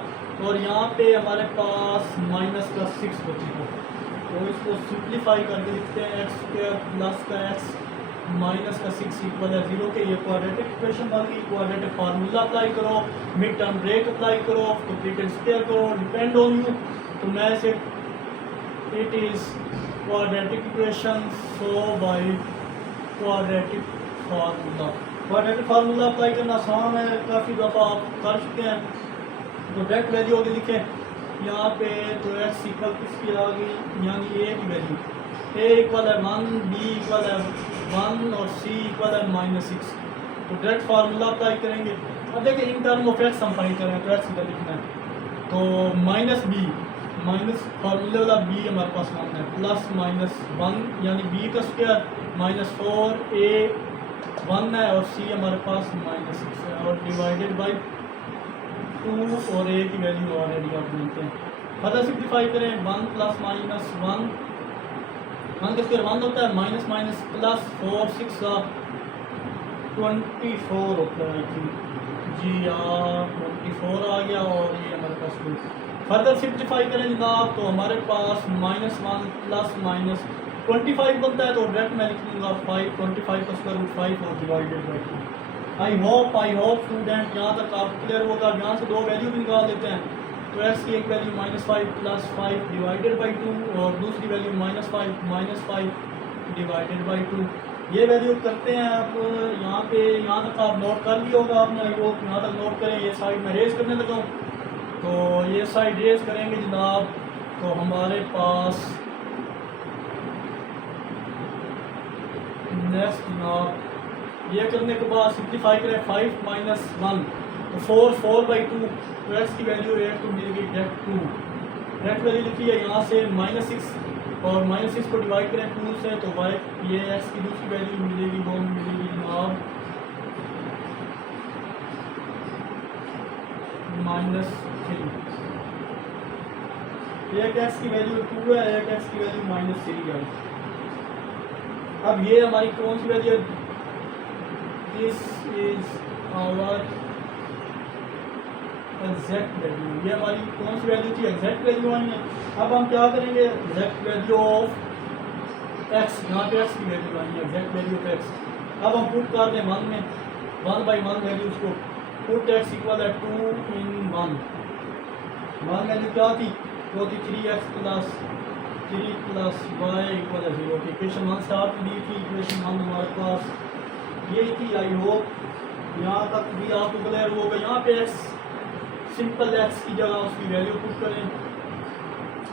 और यहाँ पे हमारे पास माइनस का 6 बचेगा। तो इसको सिंप्लीफाई करके लिखते हैं x स्क्वायर प्लस का x माइनस का 6 इक्वल है 0 के। ये क्वाड्रेटिक इक्वेशन बन गई। क्वाड्रेटिक फार्मूला अप्लाई करो, मिड टर्म ब्रेक अप्लाई करो, कंप्लीटेड स्क्वायर करो, डिपेंड ऑन यू। तो मैं से it is quadratic equation so by quadratic formula. Quadratic formula apply करना आसान है, काफ़ी दफ़ा आप कर चुके हैं। तो डायरेक्ट वैल्यू होगी लिखें यहाँ पे, तो x इक्वल किसकी आ गई, यानी a की वैल्यू, a इक्वल है 1, b इक्वल है 1 और c इक्वल है -6। तो डायरेक्ट फार्मूला अप्लाई करेंगे। अब देखिए इन टर्म ऑफ x हम फाइंड करें तो x इधर लिखना है, तो -b माइनस फार्मूले वाला b हमारे पास 1 है, प्लस -1 यानी b का स्क्वायर, -4 a 1 है और c हमारे पास -6 है, और डिवाइडेड बाई 2 और a की वैल्यू ऑलरेडी आप जानते हैं। फर्दर सिंप्लीफाई करें, 1 प्लस माइनस 1 का स्क्वायर 1 होता है, माइनस माइनस प्लस 4 6 का 24 होता है जी, 24 आ गया, और ये हमारे पास 2। फर्दर सिंप्लीफाई करें जनाब, तो हमारे पास -1 प्लस माइनस 25 बनता है, तो डायरेक्ट मैं लिख लूँगा 5, 25 का स्क्वायर रूट 5 और divided by 2। I hope student यहाँ तक आपको क्लियर होगा। यहाँ से दो वैल्यू भी निकाल देते हैं, तो x की एक वैल्यू -5 प्लस 5 डिवाइडेड बाई 2 और दूसरी वैल्यू -5 डिवाइडेड बाई 2। ये वैल्यू करते हैं आप यहाँ पे, यहाँ तक आप नोट कर लिया होगा आपने, आई होप यहाँ तक नोट करें। ये साइड में रेज करने लगा हूँ, तो ये साइड रेज करेंगे जनाब, तो हमारे पास नेक्स्ट जनाब ये करने के बाद सिंप्लीफाई करें, 5 माइनस 1 तो 4 बाई 2, तो x की वैल्यू डायरेक्ट तो मिलेगी डायरेक्ट 2, डायरेक्ट वैल्यू लिखी है यहाँ से -6 और -6 को डिवाइड करें 2 से, तो y ये x की दूसरी वैल्यू मिलेगी, वो मिलेगी जनाब -3। एक x की वैल्यू 2 है, एक x की वैल्यू -3 है। अब ये हमारी कौन सी वैल्यू है, this is our exact value. ये हमारी कौन सी वैल्यू थी, एग्जैक्ट वैल्यू आई है। अब हम क्या करेंगे, एग्जैक्ट वैल्यू ऑफ x, यहाँ पे x की वैल्यू आई है, एग्जैक्ट वैल्यू ऑफ x। अब हम पुट कर दें 1 में, 1 बाई 1 वैल्यूज को, पुट x इक्वल है 2 इन 1 वैल्यू क्या थी, वो थी 3x plus 3 plus y equal है 0। इक्वेशन 1 से आपकी दी थी, इक्वेशन 1 हमारे पास यही थी। आई होप यहाँ तक भी आपको क्लियर होगा। यहाँ पे x सिंपल x की जगह उसकी वैल्यू पुट करें,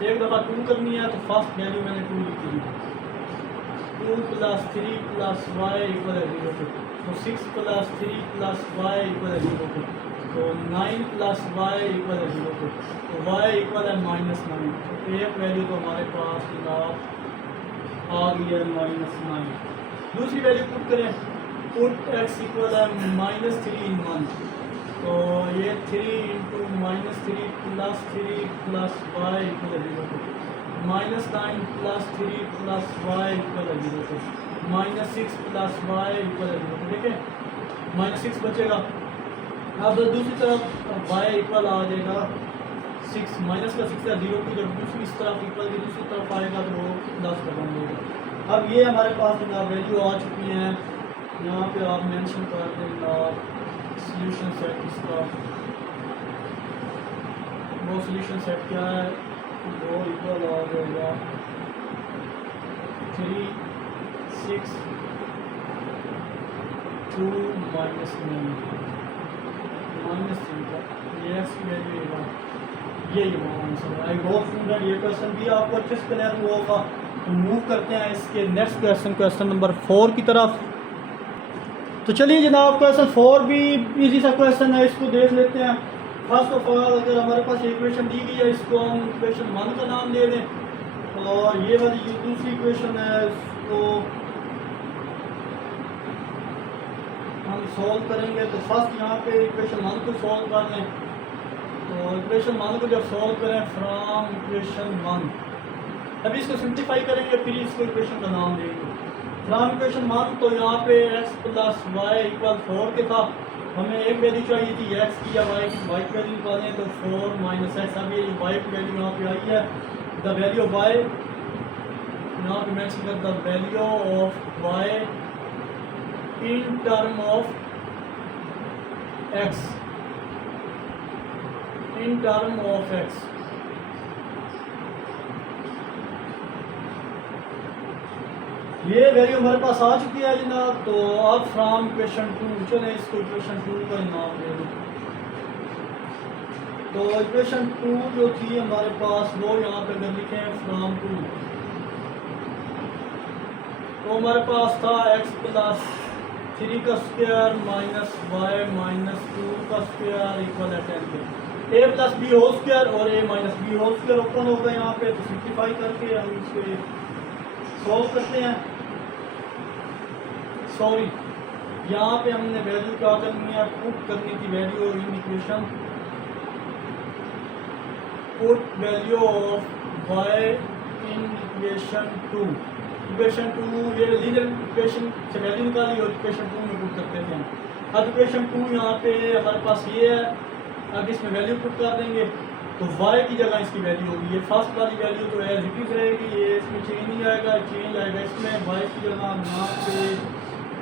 एक दफ़ा 2 करनी है तो फर्स्ट वैल्यू मैंने 2 लिखी थी, 2 प्लस 3 प्लस वाई इक्वल है 0 तो 6 प्लस 3 प्लस वाई इक्वल है 0 तो 9 प्लस वाई इक्वल है 0 तो वाई इक्वल है -9। तो एक वैल्यू तो हमारे पास जनाब आ गई है -9। दूसरी वैल्यू पुट करें, पुट x इक्वल है -3 इन 1 तो ये 3 into -3 plus 3 plus y equal है 0 -9 प्लस 3 प्लस वाई इक्वल है 0 -6 प्लस वाई इक्वल है 0। ठीक है, -6 बचेगा। अब दूसरी तरफ y इक्वल आ जाएगा 6, माइनस का 6 है 0 की जब दूसरी इस तरफ इक्वल की दूसरी तरफ आएगा तो वो 10 का बन जाएगा। अब ये हमारे पास जनाब वैल्यू आ चुकी हैं, यहाँ पे आप मेंशन कर देंगे सॉल्यूशन सेट इसका, वो सॉल्यूशन सेट क्या है, वो इक्वल आ जाएगा 3 6 2 -9 -3 का ये x की वैल्यू ये आंसर। आई होप स्टूडेंट ये क्वेश्चन भी आपको अच्छे से क्लियर हुआ होगा। तो मूव करते हैं इसके नेक्स्ट क्वेश्चन, क्वेश्चन नंबर 4 की तरफ। तो चलिए जनाब क्वेश्चन 4 भी इजी सा क्वेश्चन है, इसको देख लेते हैं। फर्स्ट ऑफ ऑल अगर हमारे पास इक्वेशन दी गई है इसको हम इक्वेशन 1 का नाम दे दें, और ये वाली जो दूसरी इक्वेशन है इसको हम सॉल्व करेंगे। तो फर्स्ट यहाँ पे इक्वेशन 1 को सॉल्व कर लें। तो इक्वेशन 1 को जब सॉल्व करें फ्रॉम इक्वेशन 1 अभी इसको सिंप्लीफाई करेंगे, फिर इसको इक्वेशन का नाम देंगे। फ्रॉम इक्वेशन 1 तो यहाँ पे x प्लस वाई इक्वल 4 के था, हमें एक वैल्यू चाहिए थी x की या y की वैल्यू निकालें तो 4 माइनस एक्स। अब ये y की वैल्यू यहाँ पे आई है, द वैल्यू ऑफ y यहाँ पे मेंशन कर the value of y in term of x, in term of x। ये वैल्यू हमारे पास आ चुकी है जनाब। तो अब फ्रॉम इक्वेशन 2 चले इसको इक्वेशन 2 का नाम दे दूँ। तो इक्वेशन 2 जो थी हमारे पास वो यहाँ पे अगर लिखें फ्रॉम 2 तो हमारे पास था x प्लस 3 का स्क्वायर माइनस वाई माइनस 2 का स्क्वायर इक्वल है 10 के। a plus b whole square और a minus b whole square open होगा यहाँ पे, तो सिंप्लीफाई करके हम इसको सॉल्व करते हैं। सॉरी, यहाँ पे हमने वैल्यू क्या करनी है, पुट करने की value in equation, put value of y in equation 2। Equation 2 ये लीनियर इक्वेशन से वैल्यू निकाली और इक्वेशन 2 में पुट करते थे हम। अब इक्वेशन 2 यहाँ पे हमारे पास ये है, अब इसमें वैल्यू पुट कर देंगे तो y की जगह इसकी वैल्यू होगी, ये फर्स्ट वाली वैल्यू तो एज इट इज रहेगी, ये इसमें चेंज नहीं आएगा, चेंज आएगा इसमें y की जगह हम यहाँ पे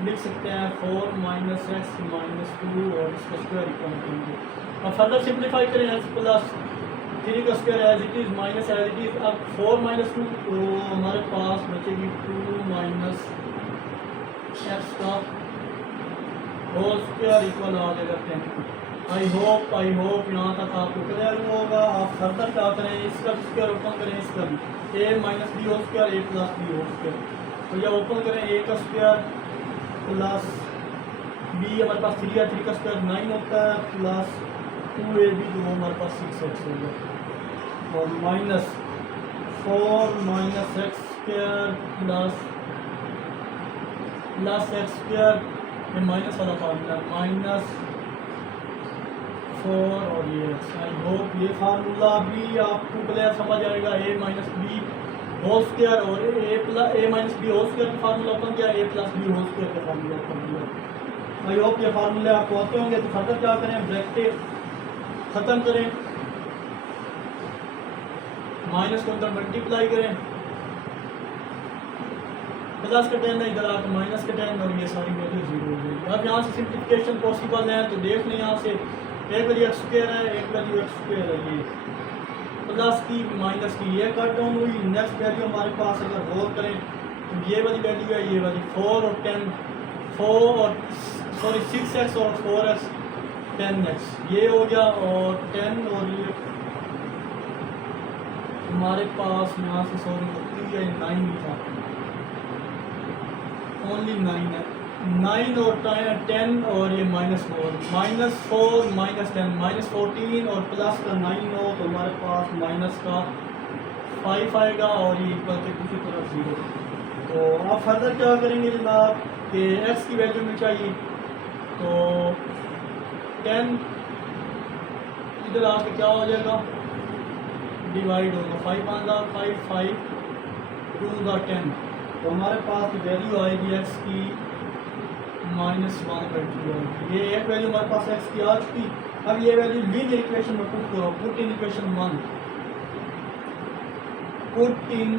लिख सकते हैं 4 माइनस एक्स माइनस 2 और इसका स्क्वायर इक्वल करेंगे। अब फर्दर सिंप्लीफाई करें x प्लस 3 का square as it is minus as it is. अब 4 माइनस 2 तो हमारे पास बचेगी 2 माइनस एक्स का होल स्क्वायर इक्वल आ जाएगा 10। आई होप यहाँ तक आपको क्लियर होगा। आप फर्दर क्या करें, इसका स्क्वायर ओपन करें, इसका भी a minus b whole square a plus b whole square, तो जब ओपन करें a का स्क्वायर प्लस b हमारे पास 3 है, 3 का स्क्वायर 9 होता है, प्लस 2ab तो वो हमारे पास 6x होगा और minus 4 minus x square plus x square, ये माइनस वाला फार्मूला माइनस 4 और ये x। आई होप ये फार्मूला भी आपको क्लियर समझ आएगा। a minus b whole square और a minus b whole square का फार्मूला ओपन किया, a plus b whole square का फार्मूला ओपन किया। आई होप ये फार्मूले आपको आते होंगे। तो फर्दर क्या करें, ब्रैकेट खत्म करें, माइनस को अंदर मल्टीप्लाई करें, प्लस का 10 है इधर आकर माइनस का 10 और ये सारी वैल्यू 0 हो जाएगी। अब यहाँ से सिंप्लीफिकेशन पॉसिबल है, तो देख लें यहाँ से एक वैल्यू एक्स स्क्वायर है, एक वैल्यू एक्स स्क्वायर है, ये प्लस की माइनस की ये कट डाउन हुई। नेक्स्ट वैल्यू हमारे पास अगर गौर करें तो ये वाली वैल्यू है, ये वाली 4 और 10 4 और सॉरी 6x और 4x 10x ये हो गया, और 10 और ये हमारे पास यहाँ से सॉरी होती है 9 ही था, ओनली 9 है, 9 और 10 और ये -4 -4 -10 -14 और प्लस का 9 हो तो हमारे पास माइनस का 5 आएगा और ये इक्वल के दूसरी तरफ 0। तो आप फर्दर क्या करेंगे जनाब कि x की वैल्यू में चाहिए तो 10 इधर आके क्या हो जाएगा, डिवाइड होगा 5 5 5 2 का 10, तो हमारे पास वैल्यू आएगी x की -1/2 आएगी। ये एक वैल्यू हमारे पास x की आ चुकी। अब ये वैल्यू लीनियर इक्वेशन में पुट करो, put in equation 1, put in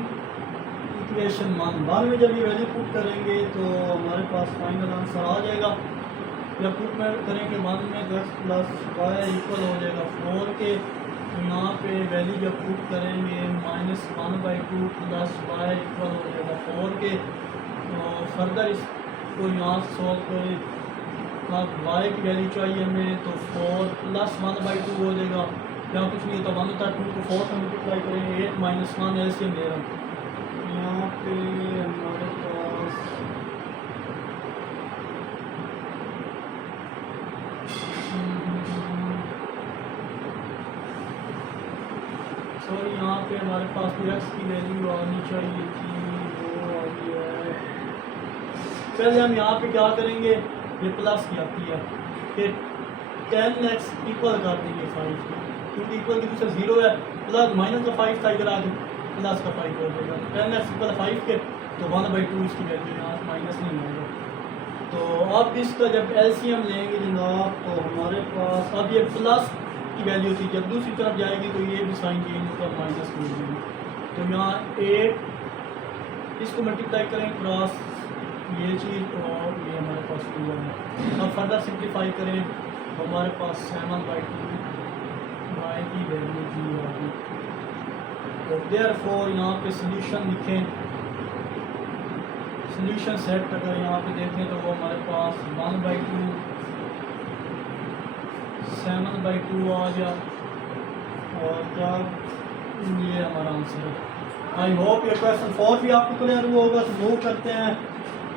equation 1। बाद में जब ये वैल्यू पुट करेंगे तो हमारे पास फाइनल आंसर आ जाएगा। जब पुट में करेंगे बाद में तो x प्लस वाई इक्वल हो जाएगा 4 के, तो यहाँ पे वैल्यू जब पुट करेंगे -1/2 प्लस वाई इक्वल हो जाएगा 4 के। तो फर्दर इसको यहाँ सॉल्व करें, अब वाई की वैल्यू चाहिए हमें तो 4 प्लस 1/2 हो जाएगा, यहाँ कुछ नहीं होता 1 होता 2 को 4 से मल्टीप्लाई करेंगे 8 - 1 ऐसे ले रहा हूँ। यहाँ पे हमारे पास सॉरी यहाँ पे हमारे पास x की वैल्यू आनी चाहिए थी, वो आ गया है। पहले हम यहाँ पे क्या करेंगे, ये प्लस की आती है, फिर 10x इक्वल कर देंगे 5 क्योंकि इक्वल की दूसरा 0 है, प्लस माइनस का 5 था इधर आके प्लस का 5 हो जाएगा। तो 10x इक्वल 5 के तो 1/2 इसकी वैल्यू यहाँ माइनस नहीं होगा। तो अब इसका जब एलसीएम लेंगे जनाब तो हमारे पास अब ये प्लस की वैल्यू थी, जब दूसरी तरफ जाएगी तो ये भी साइन चेंज होगा, माइनस हो जाएगी। तो यहाँ 8 इसको मल्टीप्लाई करें क्रॉस ये चीज़ और ये हमारे पास 2 है। अब फर्दर सिंप्लीफाई करें तो हमारे पास 7/2 y की वैल्यू दी होगी। तो देयरफॉर यहाँ पे सोल्यूशन लिखें, सोल्यूशन सेट अगर यहाँ पे देखें तो वो हमारे पास 1/2 7/2 आ गया और क्या ये हमारा आंसर है। आई होप ये क्वेश्चन 4 भी आपको क्लियर हुआ होगा। तो मूव करते हैं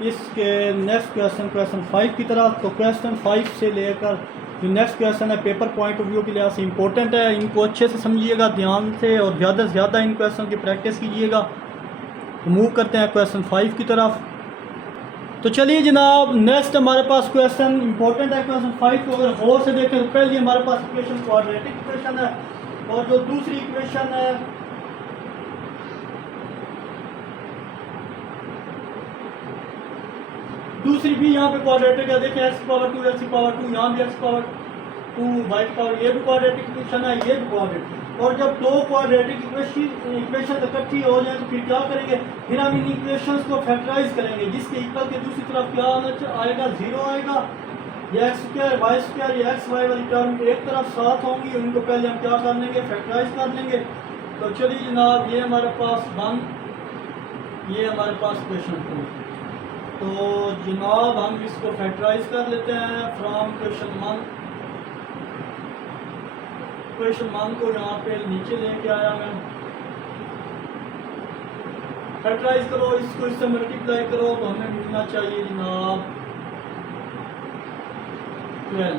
इसके नेक्स्ट क्वेश्चन 5 की तरफ। तो क्वेश्चन 5 से लेकर जो नेक्स्ट क्वेश्चन है पेपर पॉइंट ऑफ व्यू के लिहाज से इंपॉर्टेंट है, इनको अच्छे से समझिएगा ध्यान से और ज़्यादा से ज़्यादा इन क्वेश्चन की प्रैक्टिस कीजिएगा। तो मूव करते हैं क्वेश्चन 5 की तरफ। तो चलिए जनाब नेक्स्ट हमारे पास क्वेश्चन इंपॉर्टेंट है क्वेश्चन 5 को अगर गौर से देखें तो पहले हमारे पास इक्वेशन क्वाड्रेटिक इक्वेशन है और जो दूसरी इक्वेशन है दूसरी भी यहाँ पे क्वाड्रेटिक है। देखिए x पावर 2 x पावर 2 यहाँ भी x पावर 2 y पावर ये भी क्वाड्रेटिक इक्वेशन है, ये भी क्वाड्रेटिक। और जब दो क्वाड्रेटिक इक्वेशन इकट्ठी हो जाए तो फिर क्या करेंगे, फिर हम इन इक्वेशंस को फैक्टराइज करेंगे जिसके इक्वल के दूसरी तरफ क्या आएगा 0 आएगा। ये x² y² ये x y वाली टर्म एक तरफ साथ होंगी, उनको पहले हम क्या कर लेंगे फैक्टराइज कर लेंगे। तो चलिए जनाब ये हमारे पास 1 ये हमारे पास क्वेश्चन 2। तो जनाब हम इसको फैक्टराइज कर लेते हैं फ्रॉम क्वेश्चन 1 को यहाँ पे नीचे लेके आया मैं। फैक्टराइज करो इसको, इससे मल्टीप्लाई करो तो हमें मिलना चाहिए जनाब 12।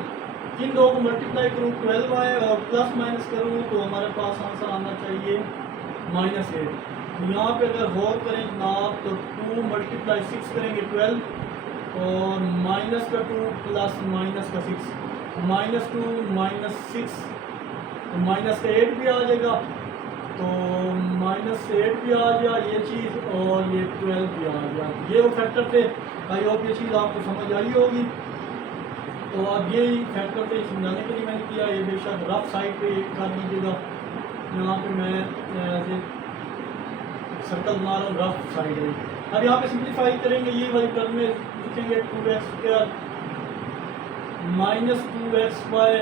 किन दो को मल्टीप्लाई करूँ 12y और प्लस माइनस करूँ तो हमारे पास आंसर आना चाहिए -8। यहाँ पे अगर गौर करें जनाब तो 2 × 6 करेंगे 12 और माइनस का 2 प्लस माइनस का 6 -2 -6 तो माइनस का 8 भी आ जाएगा। तो -8 भी आ गया ये चीज़ और ये 12 भी आ गया। ये वो फैक्टर थे। आई होप ये चीज़ आपको समझ आई होगी। तो अब ये फैक्टर थे समझाने के लिए मैंने किया। ये बेशक रफ साइड पे कर लीजिएगा। यहाँ पे मैं सर्कल बना रहा हूँ, रफ साइड है। अब यहाँ पे सिंप्लीफाई करेंगे ये वाली टर्म में लिखेंगे 2x² -2xy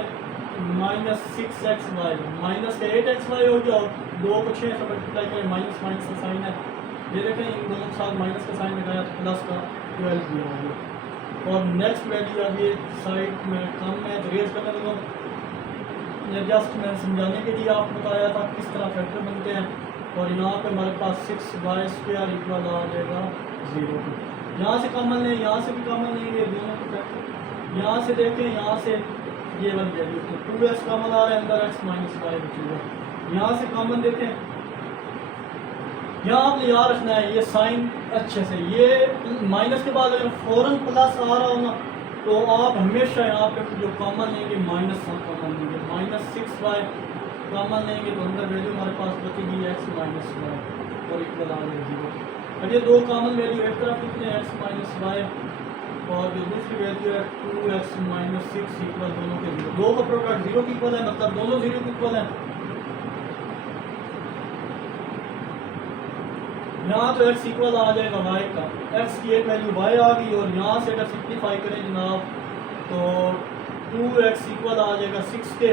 -6xy माइनस का 8xy हो गया और 2 को 6 से मल्टीप्लाई करें माइनस का साइन है। ये देखें इन दोनों के साथ माइनस का साइन लगाया तो प्लस का 12 भी हो गया। और नेक्स्ट वैल्यू अब ये साइड में कम है तो रेज करने लगा। जस्ट मैंने समझाने के लिए आपको बताया था किस तरह फैक्टर बनते हैं। और यहाँ पे हमारे पास 6y² इक्वल आ जाएगा 0। यहाँ से कॉमन लें, यहाँ से भी कॉमन लेंगे दोनों को फैक्टर। यहाँ से देखें यहाँ से ये वाली वैल्यू तो 2x कॉमन आ रहा है अंदर x -y बचेगा। यहाँ से कॉमन देखें, यहाँ आपने याद रखना है ये साइन अच्छे से, ये माइनस के बाद अगर फ़ौरन प्लस आ रहा हो ना तो आप हमेशा यहाँ पे जो कॉमन लेंगे माइनस कॉमन लेंगे, -6y कॉमन लेंगे तो अंदर वैल्यू हमारे पास बचेगी x -y और इक्वल आ जाएगी 0। अब ये दो कॉमन वैल्यू एक तरफ लिखते हैं x -y और जो दूसरी वैल्यू है 2x -6 इक्वल दोनों के 0। दो का प्रोडक्ट 0 की इक्वल है, मतलब दोनों 0 की इक्वल है। यहाँ तो x इक्वल आ जाएगा y का, x की एक वैल्यू y आ गई और यहाँ से अगर सिंप्लीफाई करें जनाब तो 2x इक्वल आ जाएगा 6 के।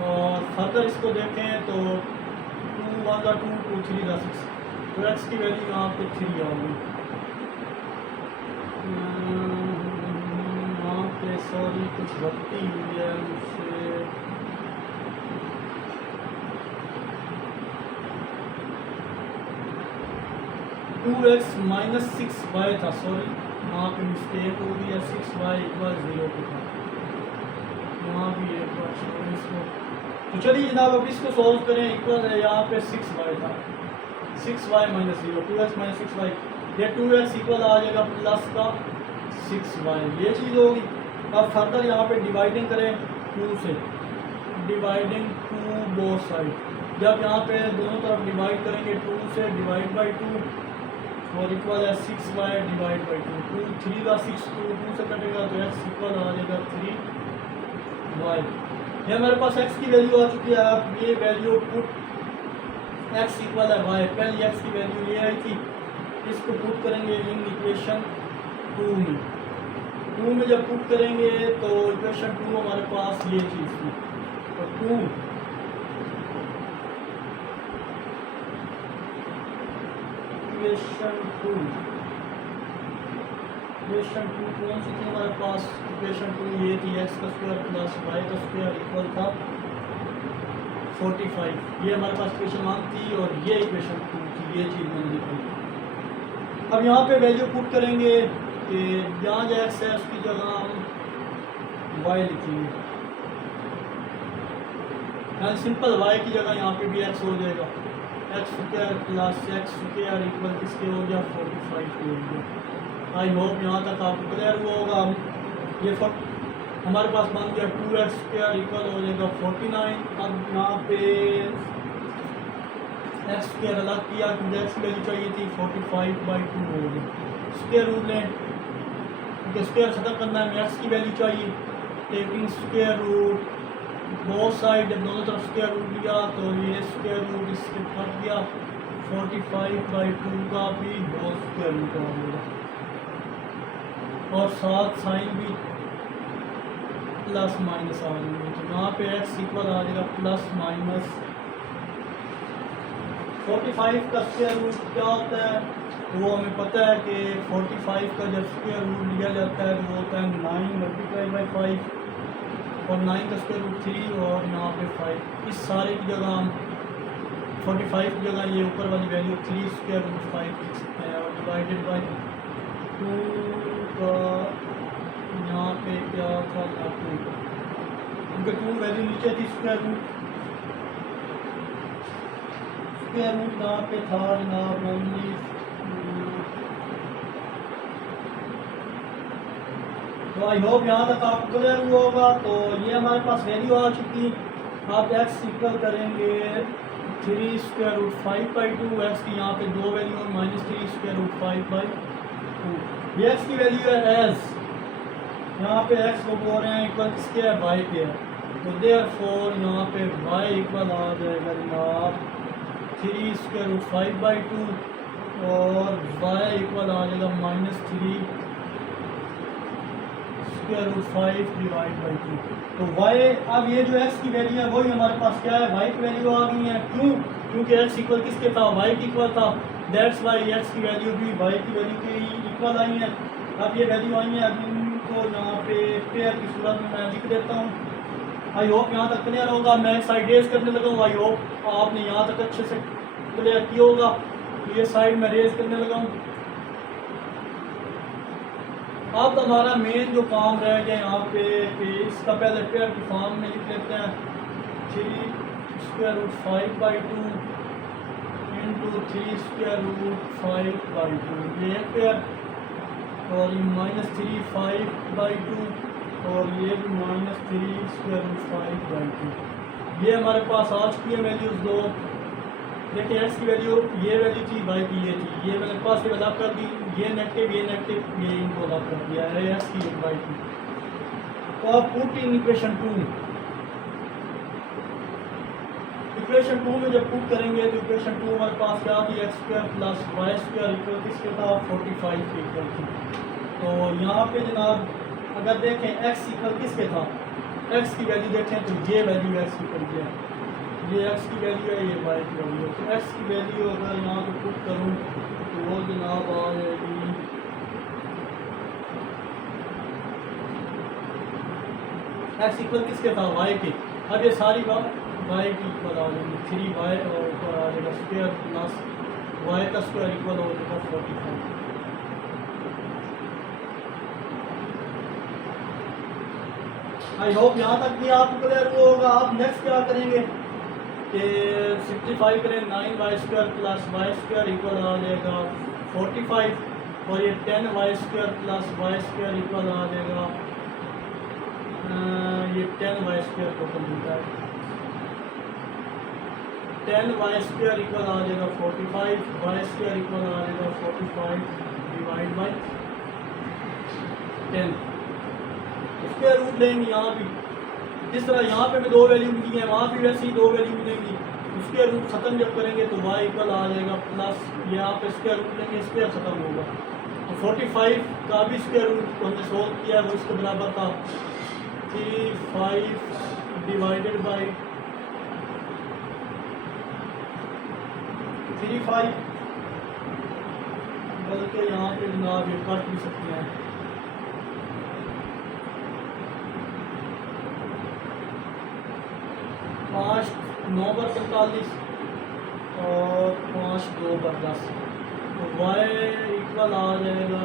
और फर्दर इसको देखें तो 2 1 का 2 2 3 का 6 तो x की वैल्यू यहाँ पे 3 आ गई। यहाँ पे सॉरी कुछ गलती हुई है मुझसे। -2x -6y था, सॉरी यहाँ पे मिस्टेक हो गई है। 6y इक्वल 0 पे था, यहाँ भी एक बार सॉरी इसको। तो चलिए जनाब अब इसको सॉल्व करें। इक्वल है यहाँ पे 6y था, 6y -0 2x -6y ये 2x इक्वल आ जाएगा प्लस का 6y, ये चीज़ होगी। अब फर्दर यहाँ पे डिवाइडिंग करें 2 से, डिवाइडिंग 2 बोथ साइड जब यहाँ पे दोनों तरफ डिवाइड करेंगे 2 से डिवाइड बाई 2 और इक्वल है 6y डिवाइड बाई 2, 3 का 6 2 से कटेगा तो x इक्वल आ जाएगा 3y। ये हमारे पास x की वैल्यू आ चुकी है। आप ये वैल्यू पुट x इक्वल है y, पहली x की वैल्यू ये आई थी, इसको पुट करेंगे इन इक्वेशन 2 में। 2 में जब पुट करेंगे तो इक्वेशन 2 हमारे पास ये चीज़ थी, तो 2 इक्वेशन 2 कौन सी थी हमारे पास? इक्वेशन 2 ये थी, एक्स का स्क्वायर प्लस वाई का स्क्वायर इक्वल था 45। ये हमारे पास इक्वेशन 1 थी और ये इक्वेशन 2 थी, ये चीज़ मैंने लिखी। अब यहाँ पे वैल्यू पुट करेंगे कि जहाँ जो एक्स है उसकी जगह हम वाई लिखेंगे, यानी सिंपल वाई की जगह यहाँ पे भी एक्स हो जाएगा, x square plus x square equal किसके हो गया 45 हो गया। आई होप यहाँ तक आपको क्लियर हुआ होगा। ये हमारे पास बन गया 2x स्क्वायर इक्वल हो जाएगा 49। अब यहाँ पे एक्स स्क्वायर अलग किया क्योंकि एक्स की वैल्यू चाहिए थी 45/2 हो गई। स्क्वायर रूट लें क्योंकि स्क्वायर खत्म करना है, एक्स की वैल्यू चाहिए, taking square root both side, जब दोनों तरफ स्क्वायर रूट लिया तो ये स्क्वायर रूट इससे कट गया, 45/2 का भी होल स्क्वायर रूट आ गया और साथ साइन भी प्लस माइनस आ जाएंगे। तो यहाँ पे x इक्वल आ जाएगा प्लस माइनस 45 का स्क्वायर रूट क्या होता है, तो वो हमें पता है कि 45 का जब स्क्वायर रूट लिया जाता है तो वो होता है 9 मल्टीप्लाई बाई 5 और 9 का स्क्वायर रूट 3 और यहाँ पे 5। इस सारे की जगह हम 45 की जगह ये ऊपर वाली वैल्यू 3 स्क्वायर रूट 5 लिख सकते हैं और डिवाइडेड बाई 2 का यहाँ पे क्या था, क्योंकि 2 वैल्यू नीचे थी स्क्वायर रूट यहाँ पे था जनाब ओनली। तो आई होप यहाँ तक आपको क्लियर हुआ होगा। तो ये हमारे पास वैल्यू आ चुकी। आप x इक्वल करेंगे 3 स्क्वायर रूट 5/2, एक्स की यहाँ पे 2 वैल्यू और -3 स्क्वायर रूट 5/2। ये x की वैल्यू है एज, यहाँ पे x को बोल रहे हैं इक्वल किसके है, y के है, तो देयरफॉर यहाँ पे y इक्वल आ जाएगा जनाब 3 स्क्वायर रूट 5/2 और y इक्वल आ जाएगा -3 स्क्वायर रूट 5 डिवाइड बाई 2। तो y, अब ये जो x की वैल्यू है वही हमारे पास क्या है, y की वैल्यू आ गई है। क्यों? क्योंकि x इक्वल किसके था, y की इक्वल था, दैट्स वाई x की वैल्यू भी y की वैल्यू के इक्वल आई है। अब ये वैल्यू आई है, अब इनको यहाँ पे पेयर की सूरत में मैं लिख देता हूँ। आई होप यहाँ तक क्लियर होगा। मैं एक साइड रेज करने लगा हूँ, आई होप आपने यहाँ तक अच्छे से क्लियर किया होगा। तो ये साइड में रेज करने लगा हूँ। अब हमारा मेन जो काम रह गया यहाँ पे कि इसका पहले पेयर की फॉर्म में लिख लेते हैं 3 square root 5/2 into 3 square root 5/2, ये एक पेयर और ये -3 5/2 और ये भी -3 स्क्वायर रूट 5/2। ये हमारे पास आ चुकी है वैल्यूज दो। देखिए एक्स की वैल्यू ये वैल्यू थी, वाई की ये थी, ये मेरे पास अलग कर दी, ये नेगेटिव ये इनको अलग कर दिया है, एक्स की वाई की। तो अब पुट इन इक्वेशन 2 में जब पुट करेंगे तो इक्वेशन 2 हमारे पास क्या थी, x square plus y square equal किसके था, 45 के इक्वल थी। तो यहाँ पे जनाब अगर देखें एक्स इक्वल किसके था, एक्स की वैल्यू देखें तो ये वैल्यू एक्स इक्वल क्या है, ये x की वैल्यू है, ये y की वैल्यू है। तो x की वैल्यू अगर यहाँ पे पुट करूँ तो वो जनाब आ जाएगी x इक्वल किसके था, y के। अब ये सारी बात y की इक्वल आ जाएगी, 3y और ऊपर आ जाएगा स्क्वायर प्लस y का स्क्वायर इक्वल हो जाएगा 45। आई होप यहाँ तक भी आपको क्लियर हुआ होगा। आप नेक्स्ट क्या करेंगे कि सिम्प्लीफाई करें, 9y square plus y square equal आ जाएगा 45 और ये 10y square plus y square equal आ जाएगा ये 10y स्क्वायर टोटल मिलता है। 10 वाई स्क्वायर इक्वल आ जाएगा 45, वाई स्क्वायर इक्वल आ जाएगा 45 डिवाइड बाई 10। स्क्वायर रूट लेंगे यहाँ भी, जिस तरह यहाँ पे भी 2 वैल्यू मिली है वहाँ भी वैसे ही 2 वैल्यू मिलेंगी। स्क्वायर रूट ख़त्म जब करेंगे तो वाई इक्वल आ जाएगा प्लस, यहाँ पे स्क्वायर रूट लेंगे स्क्वायर ख़त्म होगा। तो 45 का भी स्क्वायर रूट हमने सोल्व किया, वो इसके बराबर था 35 डिवाइडेड बाई 35, बल्कि यहाँ पे जनाब ये काट भी सकते हैं। पाँच 9 पर 45 और 5 2 पर 10, तो y इक्वल आ जाएगा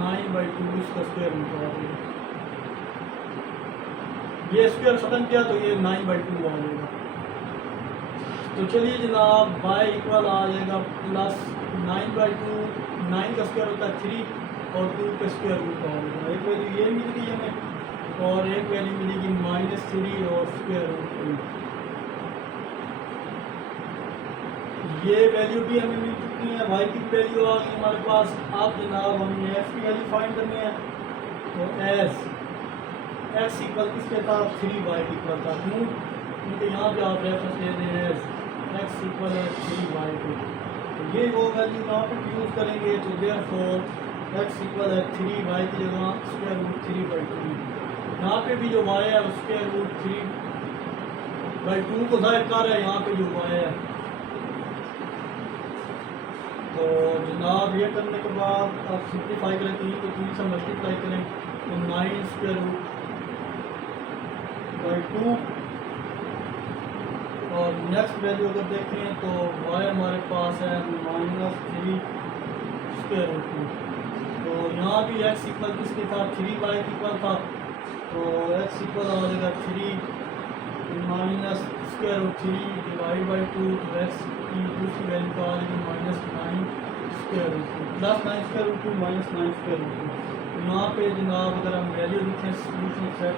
9/2, इसका स्क्वायर रूट आ जाएगा। ये स्क्वायर ख़त्म किया तो ये 9/2 आ जाएगा। तो चलिए जनाब y इक्वल आ जाएगा प्लस 9/2, 9 का स्क्वायर होता है 3 और 2 का स्क्वायर रूट आ जाएगा। एक वैल्यू ये मिल गई हमें और एक वैल्यू मिलेगी -3 और स्क्वायर रूट 2। ये वैल्यू भी हमें मिल चुकी है, y की वैल्यू आ गई हमारे पास। अब जनाब हमें f की वैल्यू फाइंड करनी है, तो एस x इक्वल किसके था 3y इक्वल था, क्यों? क्योंकि यहाँ पे आप रेफरेंस ले रहे हैं x इक्वल है 3y को, तो ये वो वैल्यू यहाँ पे यूज़ करेंगे। तो देयरफॉर x इक्वल है 3y की जगह स्क्वायर रूट 3/2। यहाँ पे भी जो y है उसके रूट 3/2 को जाहिर कर रहा है यहाँ पे जो y है। तो जनाब ये करने के बाद आप सिंप्लीफाई करें, 3 को 3 से मल्टीप्लाई करें तो 9 स्क्वायर रूट बाई 2। और नेक्स्ट वैल्यू अगर देखें तो y हमारे पास है -3 स्क्वायर रूट 2। तो यहाँ भी x इक्वल किसके था 3y इक्वल था, तो x इक्वल आ जाएगा 3 minus square root 3 divide by 2, तो x की दूसरी वैल्यू का आ जाएगी -9 square root 2 plus 9 square root 2 -9 square root 2। यहाँ पे जनाब अगर हम वैल्यू लिखें सोल्यूशन सेट,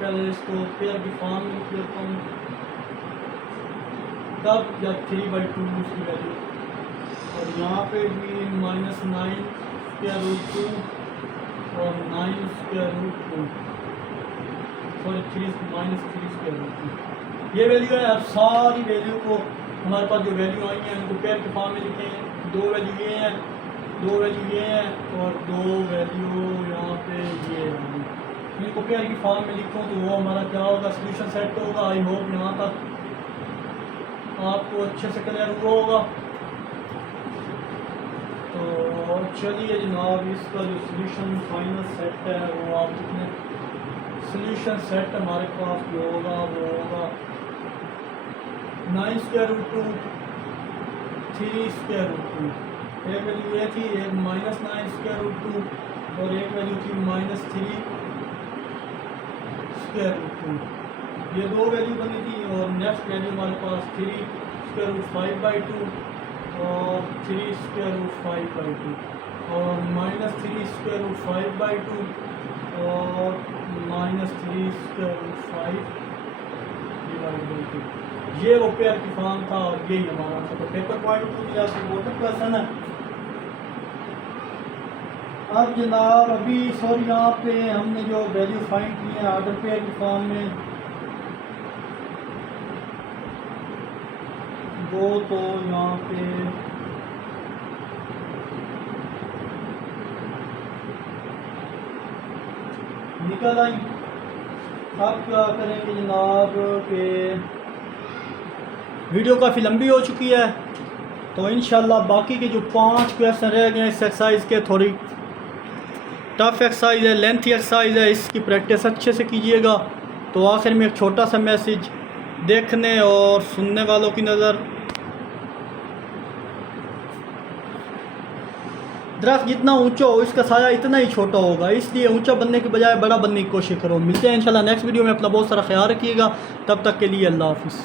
पहले इसको पेयर की फॉर्म में लिख लेता हूँ, तब जब 3/2 उसकी वैल्यू, और यहाँ पे भी -9 स्क्वायर रूट 2 और 9 स्क्वायर रूट 2, सॉरी 3 स्क्वायर रूट 2। ये वैल्यू है। अब सारी वैल्यू को हमारे पास जो वैल्यू आई हैं उनको पेयर के फॉर्म में लिखें। 2 वैल्यू ये हैं, 2 वैल्यू ये हैं और 2 वैल्यू यहाँ पे ये हैं। इनको पेयर की फॉर्म में लिखूँ तो वो हमारा क्या होगा, सोल्यूशन सेट होगा। आई होप यहाँ तक आपको अच्छे से क्लियर हुआ होगा। तो चलिए जनाब इसका जो सोल्यूशन फाइनल सेट है वो आप जितने सोल्यूशन सेट हमारे पास जो होगा वो होगा 9 स्क्वायर रूट 2 3 स्क्वायर रूट 2। एक वैल्यू ये थी, एक -9 स्क्वायर रूट 2 और एक वैल्यू थी -3 स्क्वायर रूट 2। ये 2 वैल्यू बनी थी। और नेक्स्ट वैल्यू हमारे पास 3 स्क्वायर रूट 5/2 और 3 स्क्वायर रूट 5/2 और -3 स्क्वायर रूट 5/2 और -3 स्क्वायर रूट 5 डिवाइड बाई 2। ये वो पेयर की फॉर्म था और यही हमारा आंसर। तो पेपर पॉइंट टू दिया इम्पोर्टेंट क्वेश्चन है। अब जनाब अभी सॉरी यहाँ पे हमने जो वैल्यू फाइंड की है ऑर्डर पेयर की फॉर्म में, वो तो यहाँ पे निकल आई। अब क्या करेंगे जनाब के वीडियो काफ़ी लंबी हो चुकी है, तो इंशाल्लाह बाकी के जो 5 क्वेश्चन रह गए इस एक्सरसाइज के, थोड़ी टफ एक्सरसाइज है, लेंथी एक्सरसाइज है, इसकी प्रैक्टिस अच्छे से कीजिएगा। तो आखिर में एक छोटा सा मैसेज देखने और सुनने वालों की नज़र, दरख्त जितना ऊंचा हो इसका साया इतना ही छोटा होगा, इसलिए ऊंचा बनने के बजाय बड़ा बनने की कोशिश करो। मिलते हैं इंशाल्लाह नेक्स्ट वीडियो में। अपना बहुत सारा ख्याल रखिएगा। तब तक के लिए अल्लाह हाफिज़।